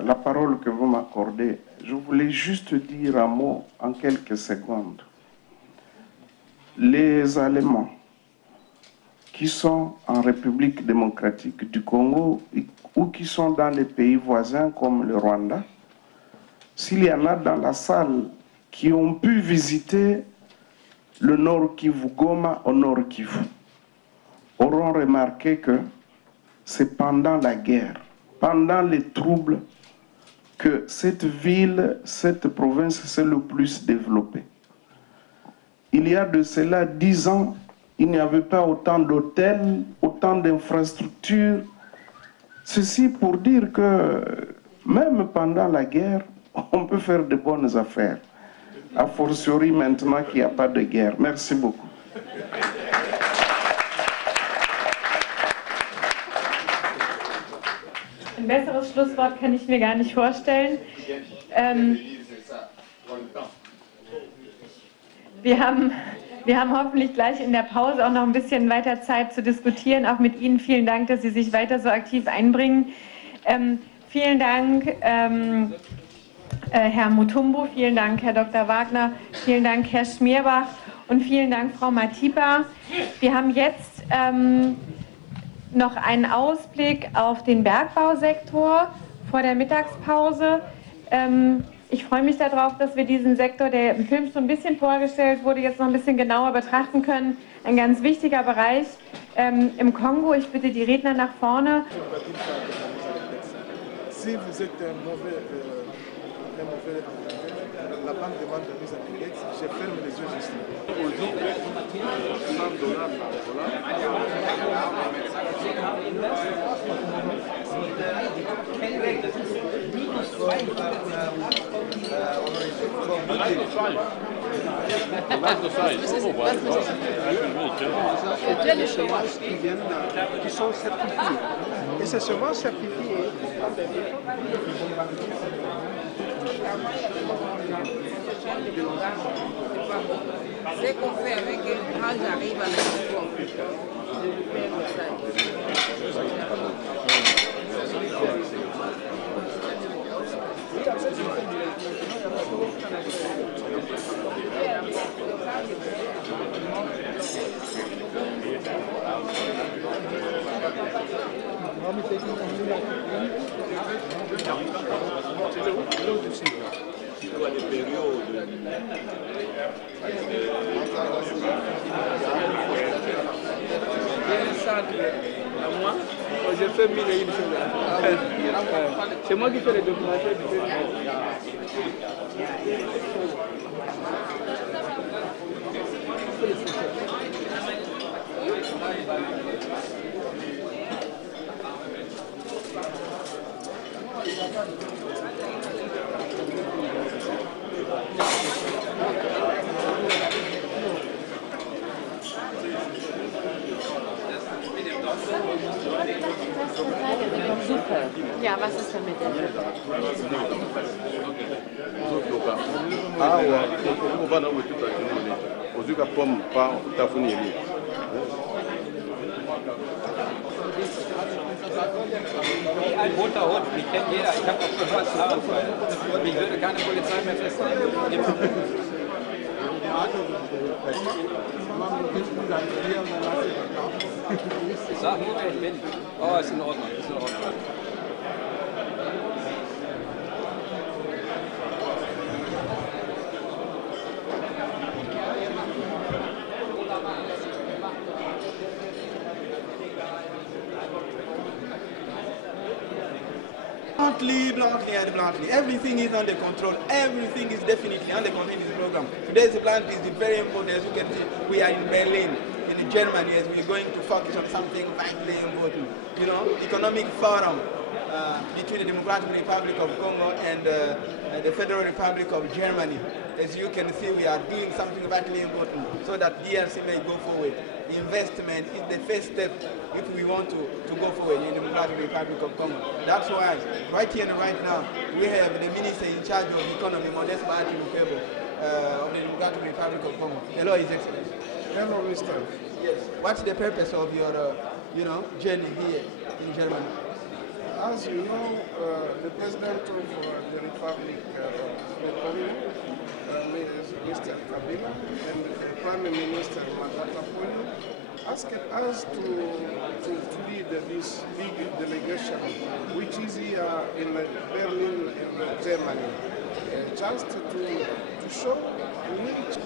la parole que vous m'accordez. Je voulais juste dire un mot en quelques secondes. Les Allemands qui sont en République démocratique du Congo ou qui sont dans les pays voisins comme le Rwanda, s'il y en a dans la salle qui ont pu visiter le Nord Kivu, Goma au Nord Kivu, auront remarqué que c'est pendant la guerre, pendant les troubles, que cette ville, cette province s'est le plus développée. Il y a de cela 10 ans, il n'y avait pas autant d'hôtels, autant d'infrastructures. Ceci pour dire que même pendant la guerre, on peut faire de bonnes affaires. A fortiori maintenant qu'il n'y a pas de guerre. Merci beaucoup. Ein besseres Schlusswort kann ich mir gar nicht vorstellen. Wir haben hoffentlich gleich in der Pause auch noch ein bisschen weiter Zeit zu diskutieren. Auch mit Ihnen vielen Dank, dass Sie sich weiter so aktiv einbringen. Vielen Dank, Herr Mutumbo, vielen Dank, Herr Dr. Wagner, vielen Dank, Herr Schmierbach und vielen Dank, Frau Matipa. Wir haben jetzt noch einen Ausblick auf den Bergbausektor vor der Mittagspause. Ich freue mich darauf, dass wir diesen Sektor, der im Film schon ein bisschen vorgestellt wurde, jetzt noch ein bisschen genauer betrachten können. Ein ganz wichtiger Bereich im Kongo. Ich bitte die Redner nach vorne. Si vous êtes un mauvais la banque demande de mise en index, je ferme les yeux juste. Aujourd'hui, $100 Il y a les semences qui sont certifiées. Et ces semences certifiées, ce qu'on fait avec elle quand j'arrive à l'aéroport. Moi, j'ai fait 1000 et une choses. C'est moi qui fais les documentaires du film. Ja, was ist damit? Wie ein bunter Hund, mich kennt jeder. Ich habe auch schon was Haare. Mich würde keine Polizei mehr festnehmen. Sag nur, wer ich bin. Oh, ist in Ordnung, ist in Ordnung. Bluntly. Everything is under control. Everything is definitely under control in this program. Today's plan is very important. As you can see, we are in Berlin, in Germany, as we're going to focus on something vitally important. You know, economic forum between the Democratic Republic of Congo and the Federal Republic of Germany. As you can see, we are doing something vitally important so that DRC may go forward. Investment is the first step if we want to go forward in the Democratic Republic of Congo. That's why, right here and right now, we have the minister in charge of economy, Modeste Bahati Lukebo, of the Democratic Republic of Congo. Hello, His Excellency. Hello, Mr. Yes. What's the purpose of your, journey here in Germany? As you know, the President of the Republic of Congo, Mr. Kabila, and the Prime Minister Matata Ponyo asked us to lead this big delegation, which is here in Berlin, in Germany, just to show which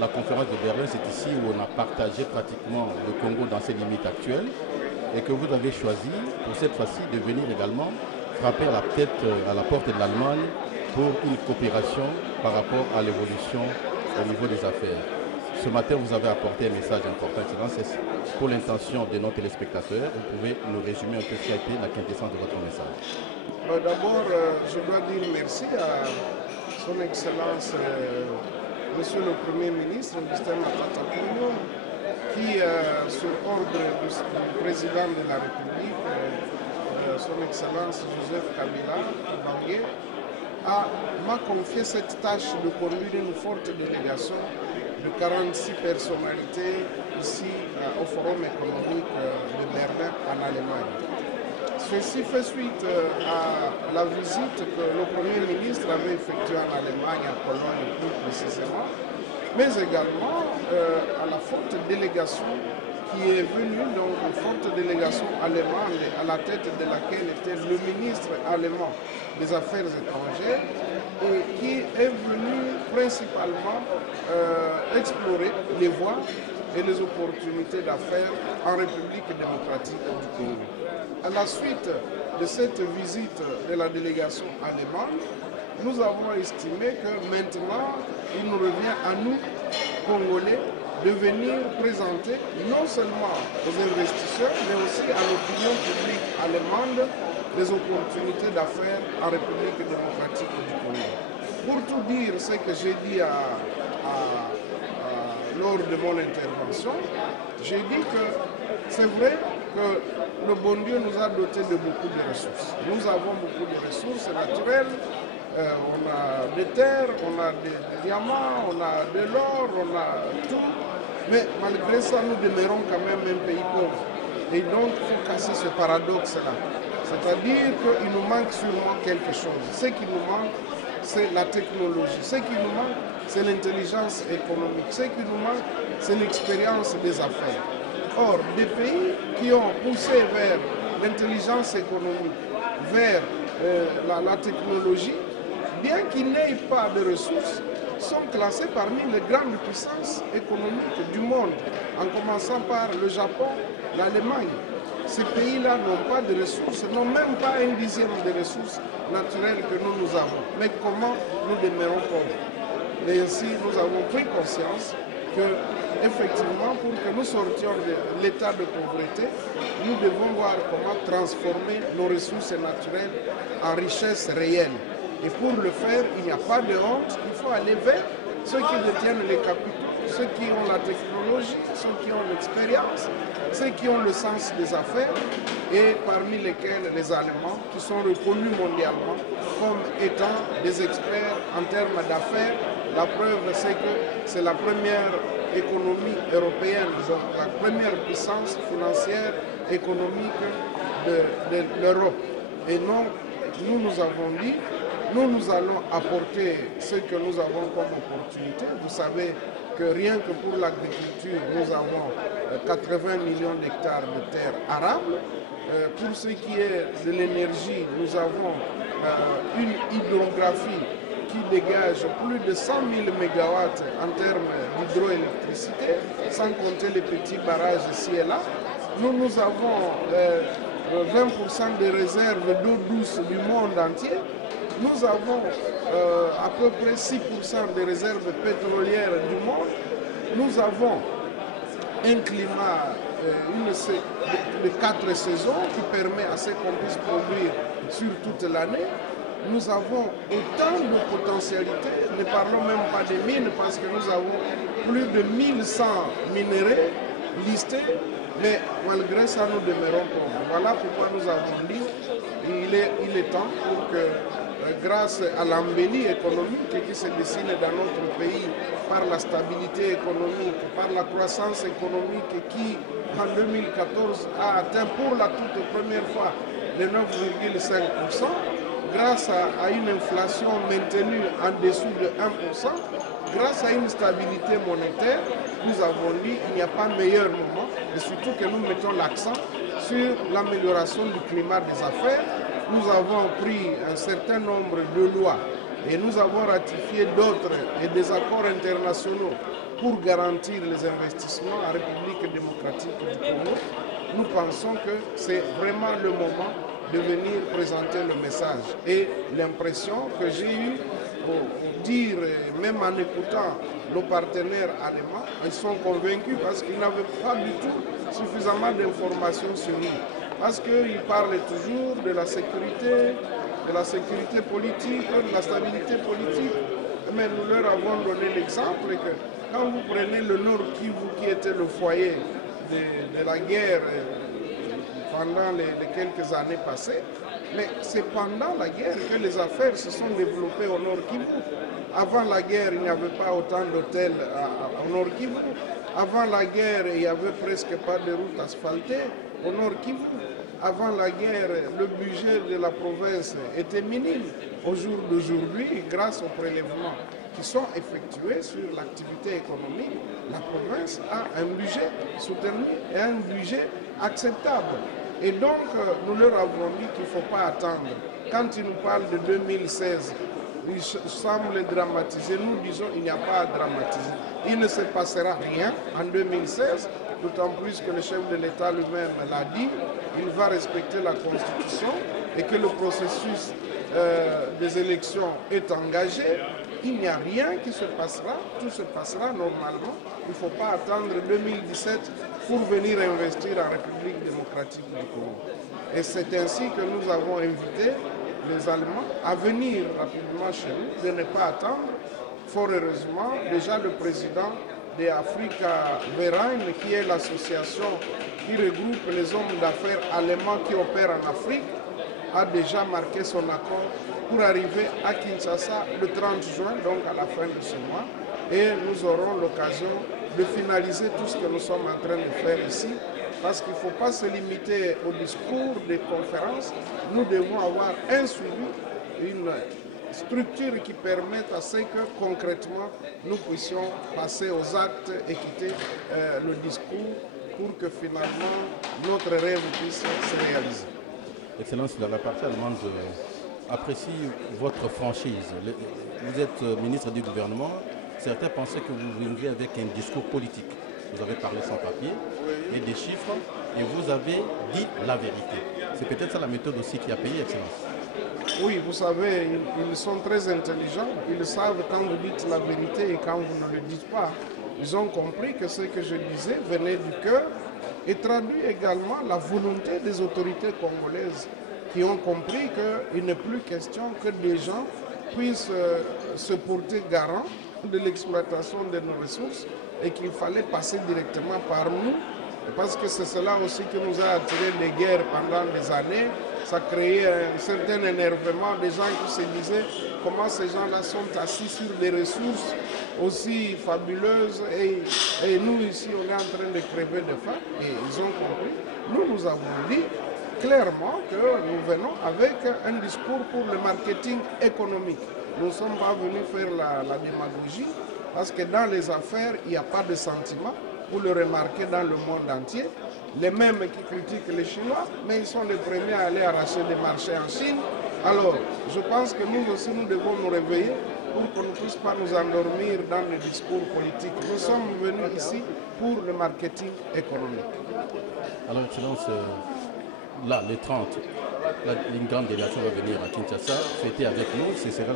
La conférence de Berlin, c'est ici où on a partagé pratiquement le Congo dans ses limites actuelles et que vous avez choisi pour cette fois-ci de venir également frapper à la porte de l'Allemagne pour une coopération par rapport à l'évolution au niveau des affaires. Ce matin, vous avez apporté un message important. C'est pour l'intention de nos téléspectateurs. Vous pouvez nous résumer un peu ce qui a été la quintessence de votre message. D'abord, je dois dire merci à son Excellence Monsieur le Premier ministre, Augustin Matata Ponyo, qui, sur ordre du Président de la République, son Excellence Joseph Kabila Bangé, m'a confié cette tâche de conduire une forte délégation de 46 personnalités ici au Forum économique de Berlin en Allemagne. Ceci fait suite à la visite que le Premier ministre avait effectuée en Allemagne, en Pologne plus précisément, mais également à la forte délégation qui est venue, donc une forte délégation allemande à la tête de laquelle était le ministre allemand des Affaires étrangères et qui est venu principalement explorer les voies et les opportunités d'affaires en République démocratique du Congo. À la suite de cette visite de la délégation allemande, nous avons estimé que maintenant, il nous revient à nous, Congolais, de venir présenter non seulement aux investisseurs, mais aussi à l'opinion publique allemande les opportunités d'affaires en République démocratique du Congo. Pour tout dire ce que j'ai dit lors de mon intervention, j'ai dit que c'est vrai que le bon Dieu nous a dotés de beaucoup de ressources. Nous avons beaucoup de ressources naturelles, on a des terres, on a des diamants, on a de l'or, on a tout. Mais malgré ça, nous demeurons quand même un pays pauvre. Et donc, il faut casser ce paradoxe-là. C'est-à-dire qu'il nous manque sûrement quelque chose. Ce qui nous manque, c'est la technologie. Ce qui nous manque, c'est l'intelligence économique. Ce qui nous manque, c'est l'expérience des affaires. Or, des pays qui ont poussé vers l'intelligence économique, vers la technologie, bien qu'ils n'aient pas de ressources, sont classés parmi les grandes puissances économiques du monde, en commençant par le Japon, l'Allemagne. Ces pays-là n'ont pas de ressources, n'ont même pas un dixième des ressources naturelles que nous avons. Mais comment nous demeurons pauvres? Et ainsi, nous avons pris conscience que, effectivement, pour que nous sortions de l'état de pauvreté, nous devons voir comment transformer nos ressources naturelles en richesses réelles. Et pour le faire, il n'y a pas de honte, il faut aller vers ceux qui détiennent les capitaux, ceux qui ont la technologie, ceux qui ont l'expérience, ceux qui ont le sens des affaires, et parmi lesquels les Allemands, qui sont reconnus mondialement comme étant des experts en termes d'affaires. La preuve, c'est que c'est la première économie européenne, donc la première puissance financière économique de l'Europe. Et non, nous avons dit, nous allons apporter ce que nous avons comme opportunité. Vous savez que rien que pour l'agriculture, nous avons 80 millions d'hectares de terres arables. Pour ce qui est de l'énergie, nous avons une hydrographie qui dégage plus de 100 000 mégawatts en termes d'hydroélectricité, sans compter les petits barrages ici et là. Nous avons 20% des réserves d'eau douce du monde entier. Nous avons à peu près 6% des réserves pétrolières du monde. Nous avons un climat de 4 saisons qui permet à ce qu'on puisse produire sur toute l'année. Nous avons autant de potentialités, ne parlons même pas des mines parce que nous avons plus de 1100 minerais listés, mais malgré ça nous demeurons pauvres. Voilà pourquoi nous avons dit qu'il est temps pour que, grâce à l'embellie économique qui se dessine dans notre pays par la stabilité économique, par la croissance économique qui, en 2014, a atteint pour la toute première fois les 9,5%, grâce à une inflation maintenue en dessous de 1%, grâce à une stabilité monétaire, nous avons dit qu'il n'y a pas meilleur moment, et surtout que nous mettons l'accent sur l'amélioration du climat des affaires. Nous avons pris un certain nombre de lois et nous avons ratifié d'autres et des accords internationaux pour garantir les investissements en République démocratique du Congo. Nous pensons que c'est vraiment le moment de venir présenter le message. Et l'impression que j'ai eue pour dire, même en écoutant nos partenaires allemands, ils sont convaincus parce qu'ils n'avaient pas du tout suffisamment d'informations sur nous. Parce qu'ils parlent toujours de la sécurité politique, de la stabilité politique. Mais nous leur avons donné l'exemple que quand vous prenez le Nord Kivu qui était le foyer de la guerre pendant les quelques années passées, mais c'est pendant la guerre que les affaires se sont développées au Nord Kivu. Avant la guerre, il n'y avait pas autant d'hôtels au Nord Kivu. Avant la guerre, il n'y avait presque pas de routes asphaltées au Nord Kivu. Avant la guerre, le budget de la province était minime. Au jour d'aujourd'hui, grâce aux prélèvements qui sont effectués sur l'activité économique, la province a un budget soutenu et un budget acceptable. Et donc, nous leur avons dit qu'il ne faut pas attendre. Quand ils nous parlent de 2016, ils semblent dramatiser. Nous disons qu'il n'y a pas à dramatiser. Il ne se passera rien en 2016, d'autant plus que le chef de l'État lui-même l'a dit. Il va respecter la Constitution et que le processus des élections est engagé. Il n'y a rien qui se passera, tout se passera normalement. Il ne faut pas attendre 2017 pour venir investir en République démocratique du Congo. Et c'est ainsi que nous avons invité les Allemands à venir rapidement chez nous, de ne pas attendre. Fort heureusement, déjà le président de Africa Verein, qui est l'association qui regroupe les hommes d'affaires allemands qui opèrent en Afrique, a déjà marqué son accord pour arriver à Kinshasa le 30 juin, donc à la fin de ce mois. Et nous aurons l'occasion de finaliser tout ce que nous sommes en train de faire ici, parce qu'il ne faut pas se limiter au discours des conférences. Nous devons avoir un suivi, une structure qui permette à ce que concrètement nous puissions passer aux actes et quitter le discours pour que finalement notre rêve puisse se réaliser. Excellence, la partie allemande apprécie votre franchise. Vous êtes ministre du gouvernement. Certains pensaient que vous veniez avec un discours politique. Vous avez parlé sans papier et des chiffres et vous avez dit la vérité. C'est peut-être ça la méthode aussi qui a payé, Excellence. Oui, vous savez, ils sont très intelligents. Ils savent quand vous dites la vérité et quand vous ne le dites pas. Ils ont compris que ce que je disais venait du cœur et traduit également la volonté des autorités congolaises qui ont compris qu'il n'est plus question que des gens puissent se porter garant de l'exploitation de nos ressources, et qu'il fallait passer directement par nous, parce que c'est cela aussi qui nous a attiré les guerres pendant des années. Ça créait un certain énervement des gens qui se disaient comment ces gens-là sont assis sur des ressources aussi fabuleuses et nous ici on est en train de crever de faim, et ils ont compris. Nous avons dit clairement que nous venons avec un discours pour le marketing économique. Nous ne sommes pas venus faire la démagogie, parce que dans les affaires, il n'y a pas de sentiment. Vous le remarquez dans le monde entier. Les mêmes qui critiquent les Chinois, mais ils sont les premiers à aller arracher des marchés en Chine. Alors, je pense que nous aussi, nous devons nous réveiller pour qu'on ne puisse pas nous endormir dans les discours politiques. Nous sommes venus ici pour le marketing économique. Alors, Excellence, là, les 30, une grande délégation va venir à Kinshasa, fêter avec nous, ce sera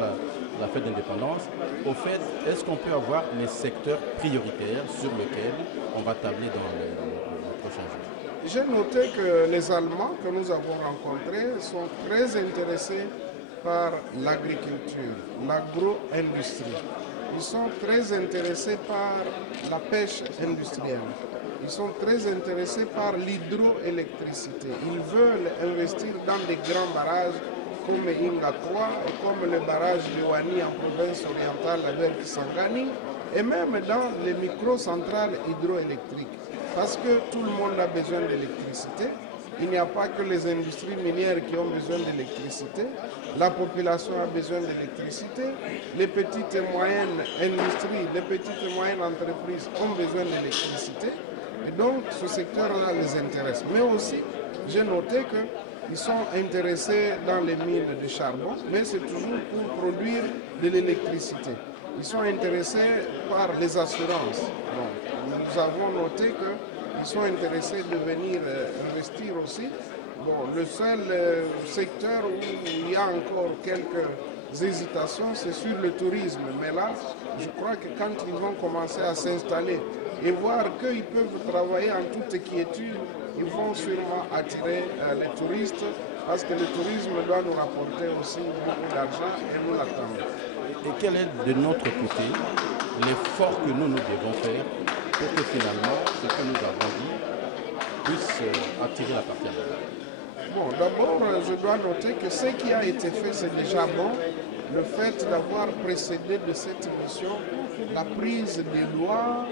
la fête d'indépendance. Au fait, est-ce qu'on peut avoir les secteurs prioritaires sur lesquels on va tabler dans le prochain jour? J'ai noté que les Allemands que nous avons rencontrés sont très intéressés par l'agriculture, l'agro-industrie. Ils sont très intéressés par la pêche industrielle. Ils sont très intéressés par l'hydroélectricité. Ils veulent investir dans des grands barrages comme Inga 3 et comme le barrage de Wani en province orientale avec Kisangani, et même dans les micro-centrales hydroélectriques. Parce que tout le monde a besoin d'électricité. Il n'y a pas que les industries minières qui ont besoin d'électricité. La population a besoin d'électricité. Les petites et moyennes industries, les petites et moyennes entreprises ont besoin d'électricité. Et donc, ce secteur-là les intéresse. Mais aussi, j'ai noté qu'ils sont intéressés dans les mines de charbon, mais c'est toujours pour produire de l'électricité. Ils sont intéressés par les assurances. Bon, nous avons noté qu'ils sont intéressés de venir investir aussi. Bon, le seul secteur où il y a encore quelques hésitations, c'est sur le tourisme. Mais là, je crois que quand ils vont commencer à s'installer et voir qu'ils peuvent travailler en toute quiétude, ils vont sûrement attirer les touristes, parce que le tourisme doit nous rapporter aussi beaucoup d'argent et nous l'attendons. Et quel est de notre côté l'effort que nous devons faire pour que finalement ce que nous avons dit puisse attirer la partie américaine? Bon, d'abord, je dois noter que ce qui a été fait, c'est déjà bon. Le fait d'avoir précédé de cette mission la prise des lois,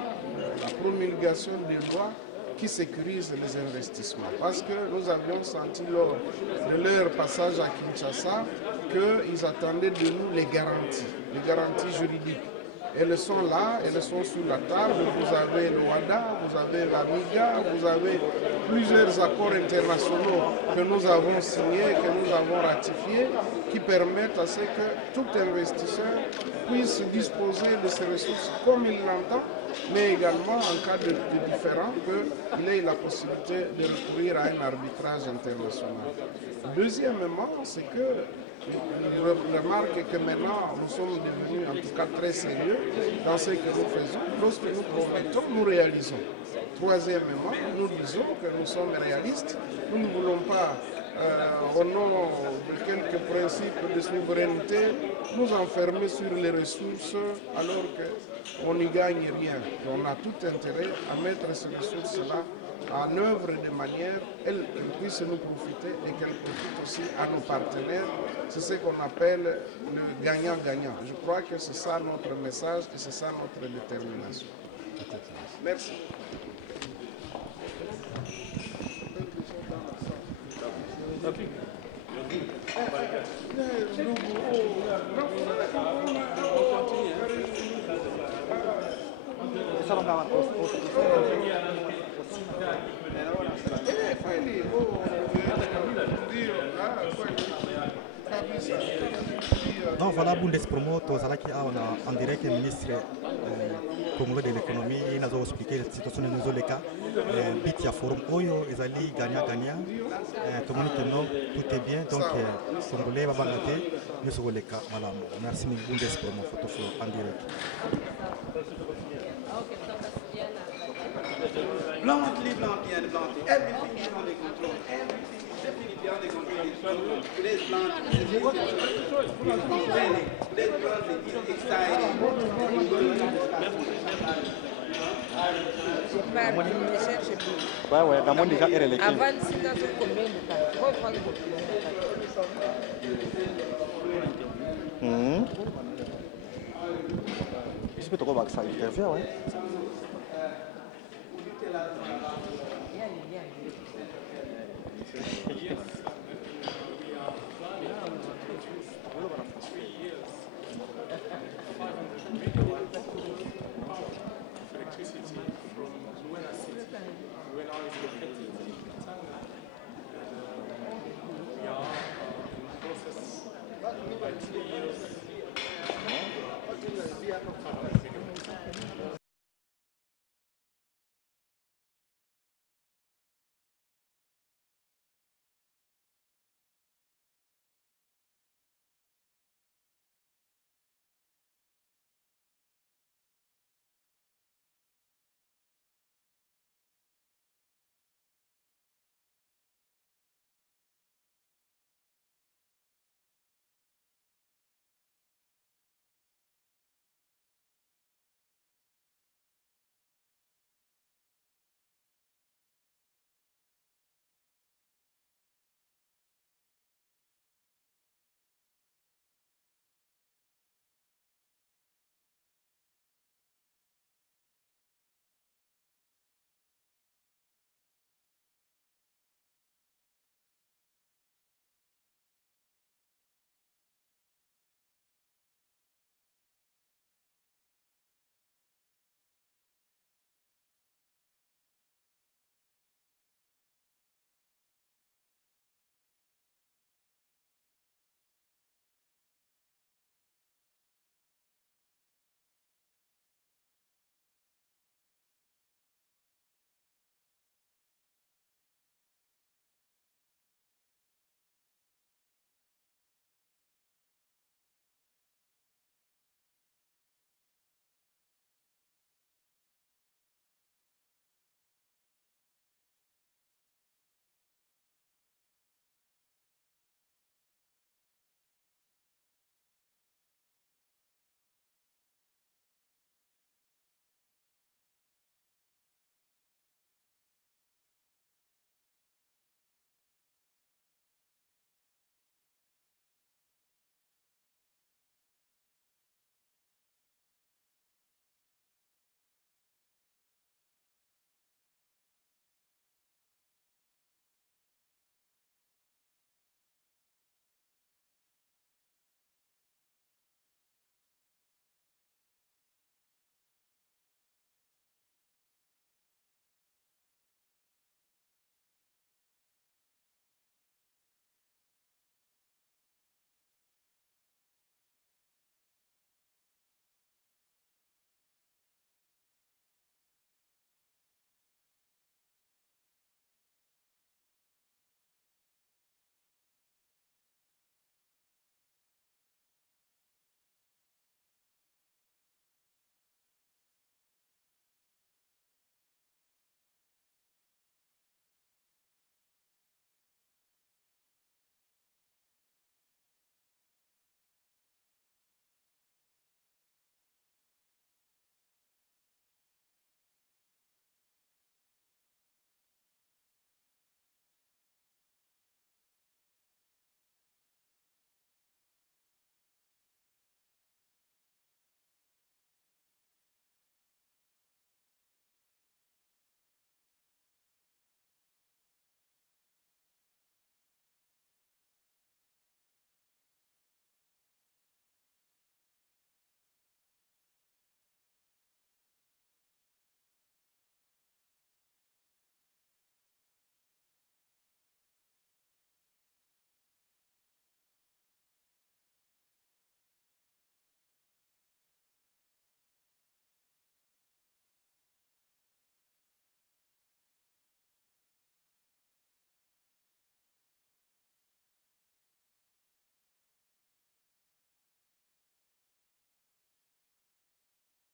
la promulgation des lois qui sécurisent les investissements. Parce que nous avions senti lors de leur passage à Kinshasa qu'ils attendaient de nous les garanties juridiques. Elles sont là, elles sont sur la table. Vous avez le WADA, vous avez l'AMIGA, vous avez plusieurs accords internationaux que nous avons signés, que nous avons ratifiés, qui permettent à ce que tout investisseur puisse disposer de ses ressources comme il l'entend, mais également en cas de différend, qu'il ait la possibilité de recourir à un arbitrage international. Deuxièmement, c'est que je remarque que maintenant nous sommes devenus en tout cas très sérieux dans ce que nous faisons. Lorsque nous promettons, nous réalisons. Troisièmement, nous disons que nous sommes réalistes. Nous ne voulons pas, au nom de quelques principes de souveraineté, nous enfermer sur les ressources alors qu'on n'y gagne rien. On a tout intérêt à mettre ces ressources-là en œuvre de manière qu'elles puissent nous profiter et qu'elles profitent aussi à nos partenaires. C'est ce qu'on appelle le gagnant-gagnant. Je crois que c'est ça notre message et c'est ça notre détermination. Merci. Donc voilà, Bundespromo, tozalaki en direct ministre congolais de l'économie, il nous a expliqué la situation de nos cas. Bitia forum oyo ezali gagnant-gagnant. Tout le monde tout est bien, donc congolais va balader, nous sommes les cas. Voilà, merci Bundespromo, photo en direct. Bluntly, everything is under control. Everything is definitely under control. Today's blunt is complaining. Today's blunt is exciting. J'ai pas de recherche. Ouais, dans mon déjà électif. Avant, c'est dans combien de temps? Faut prendre combien de temps? Je peux te voir que ça intervient, ouais.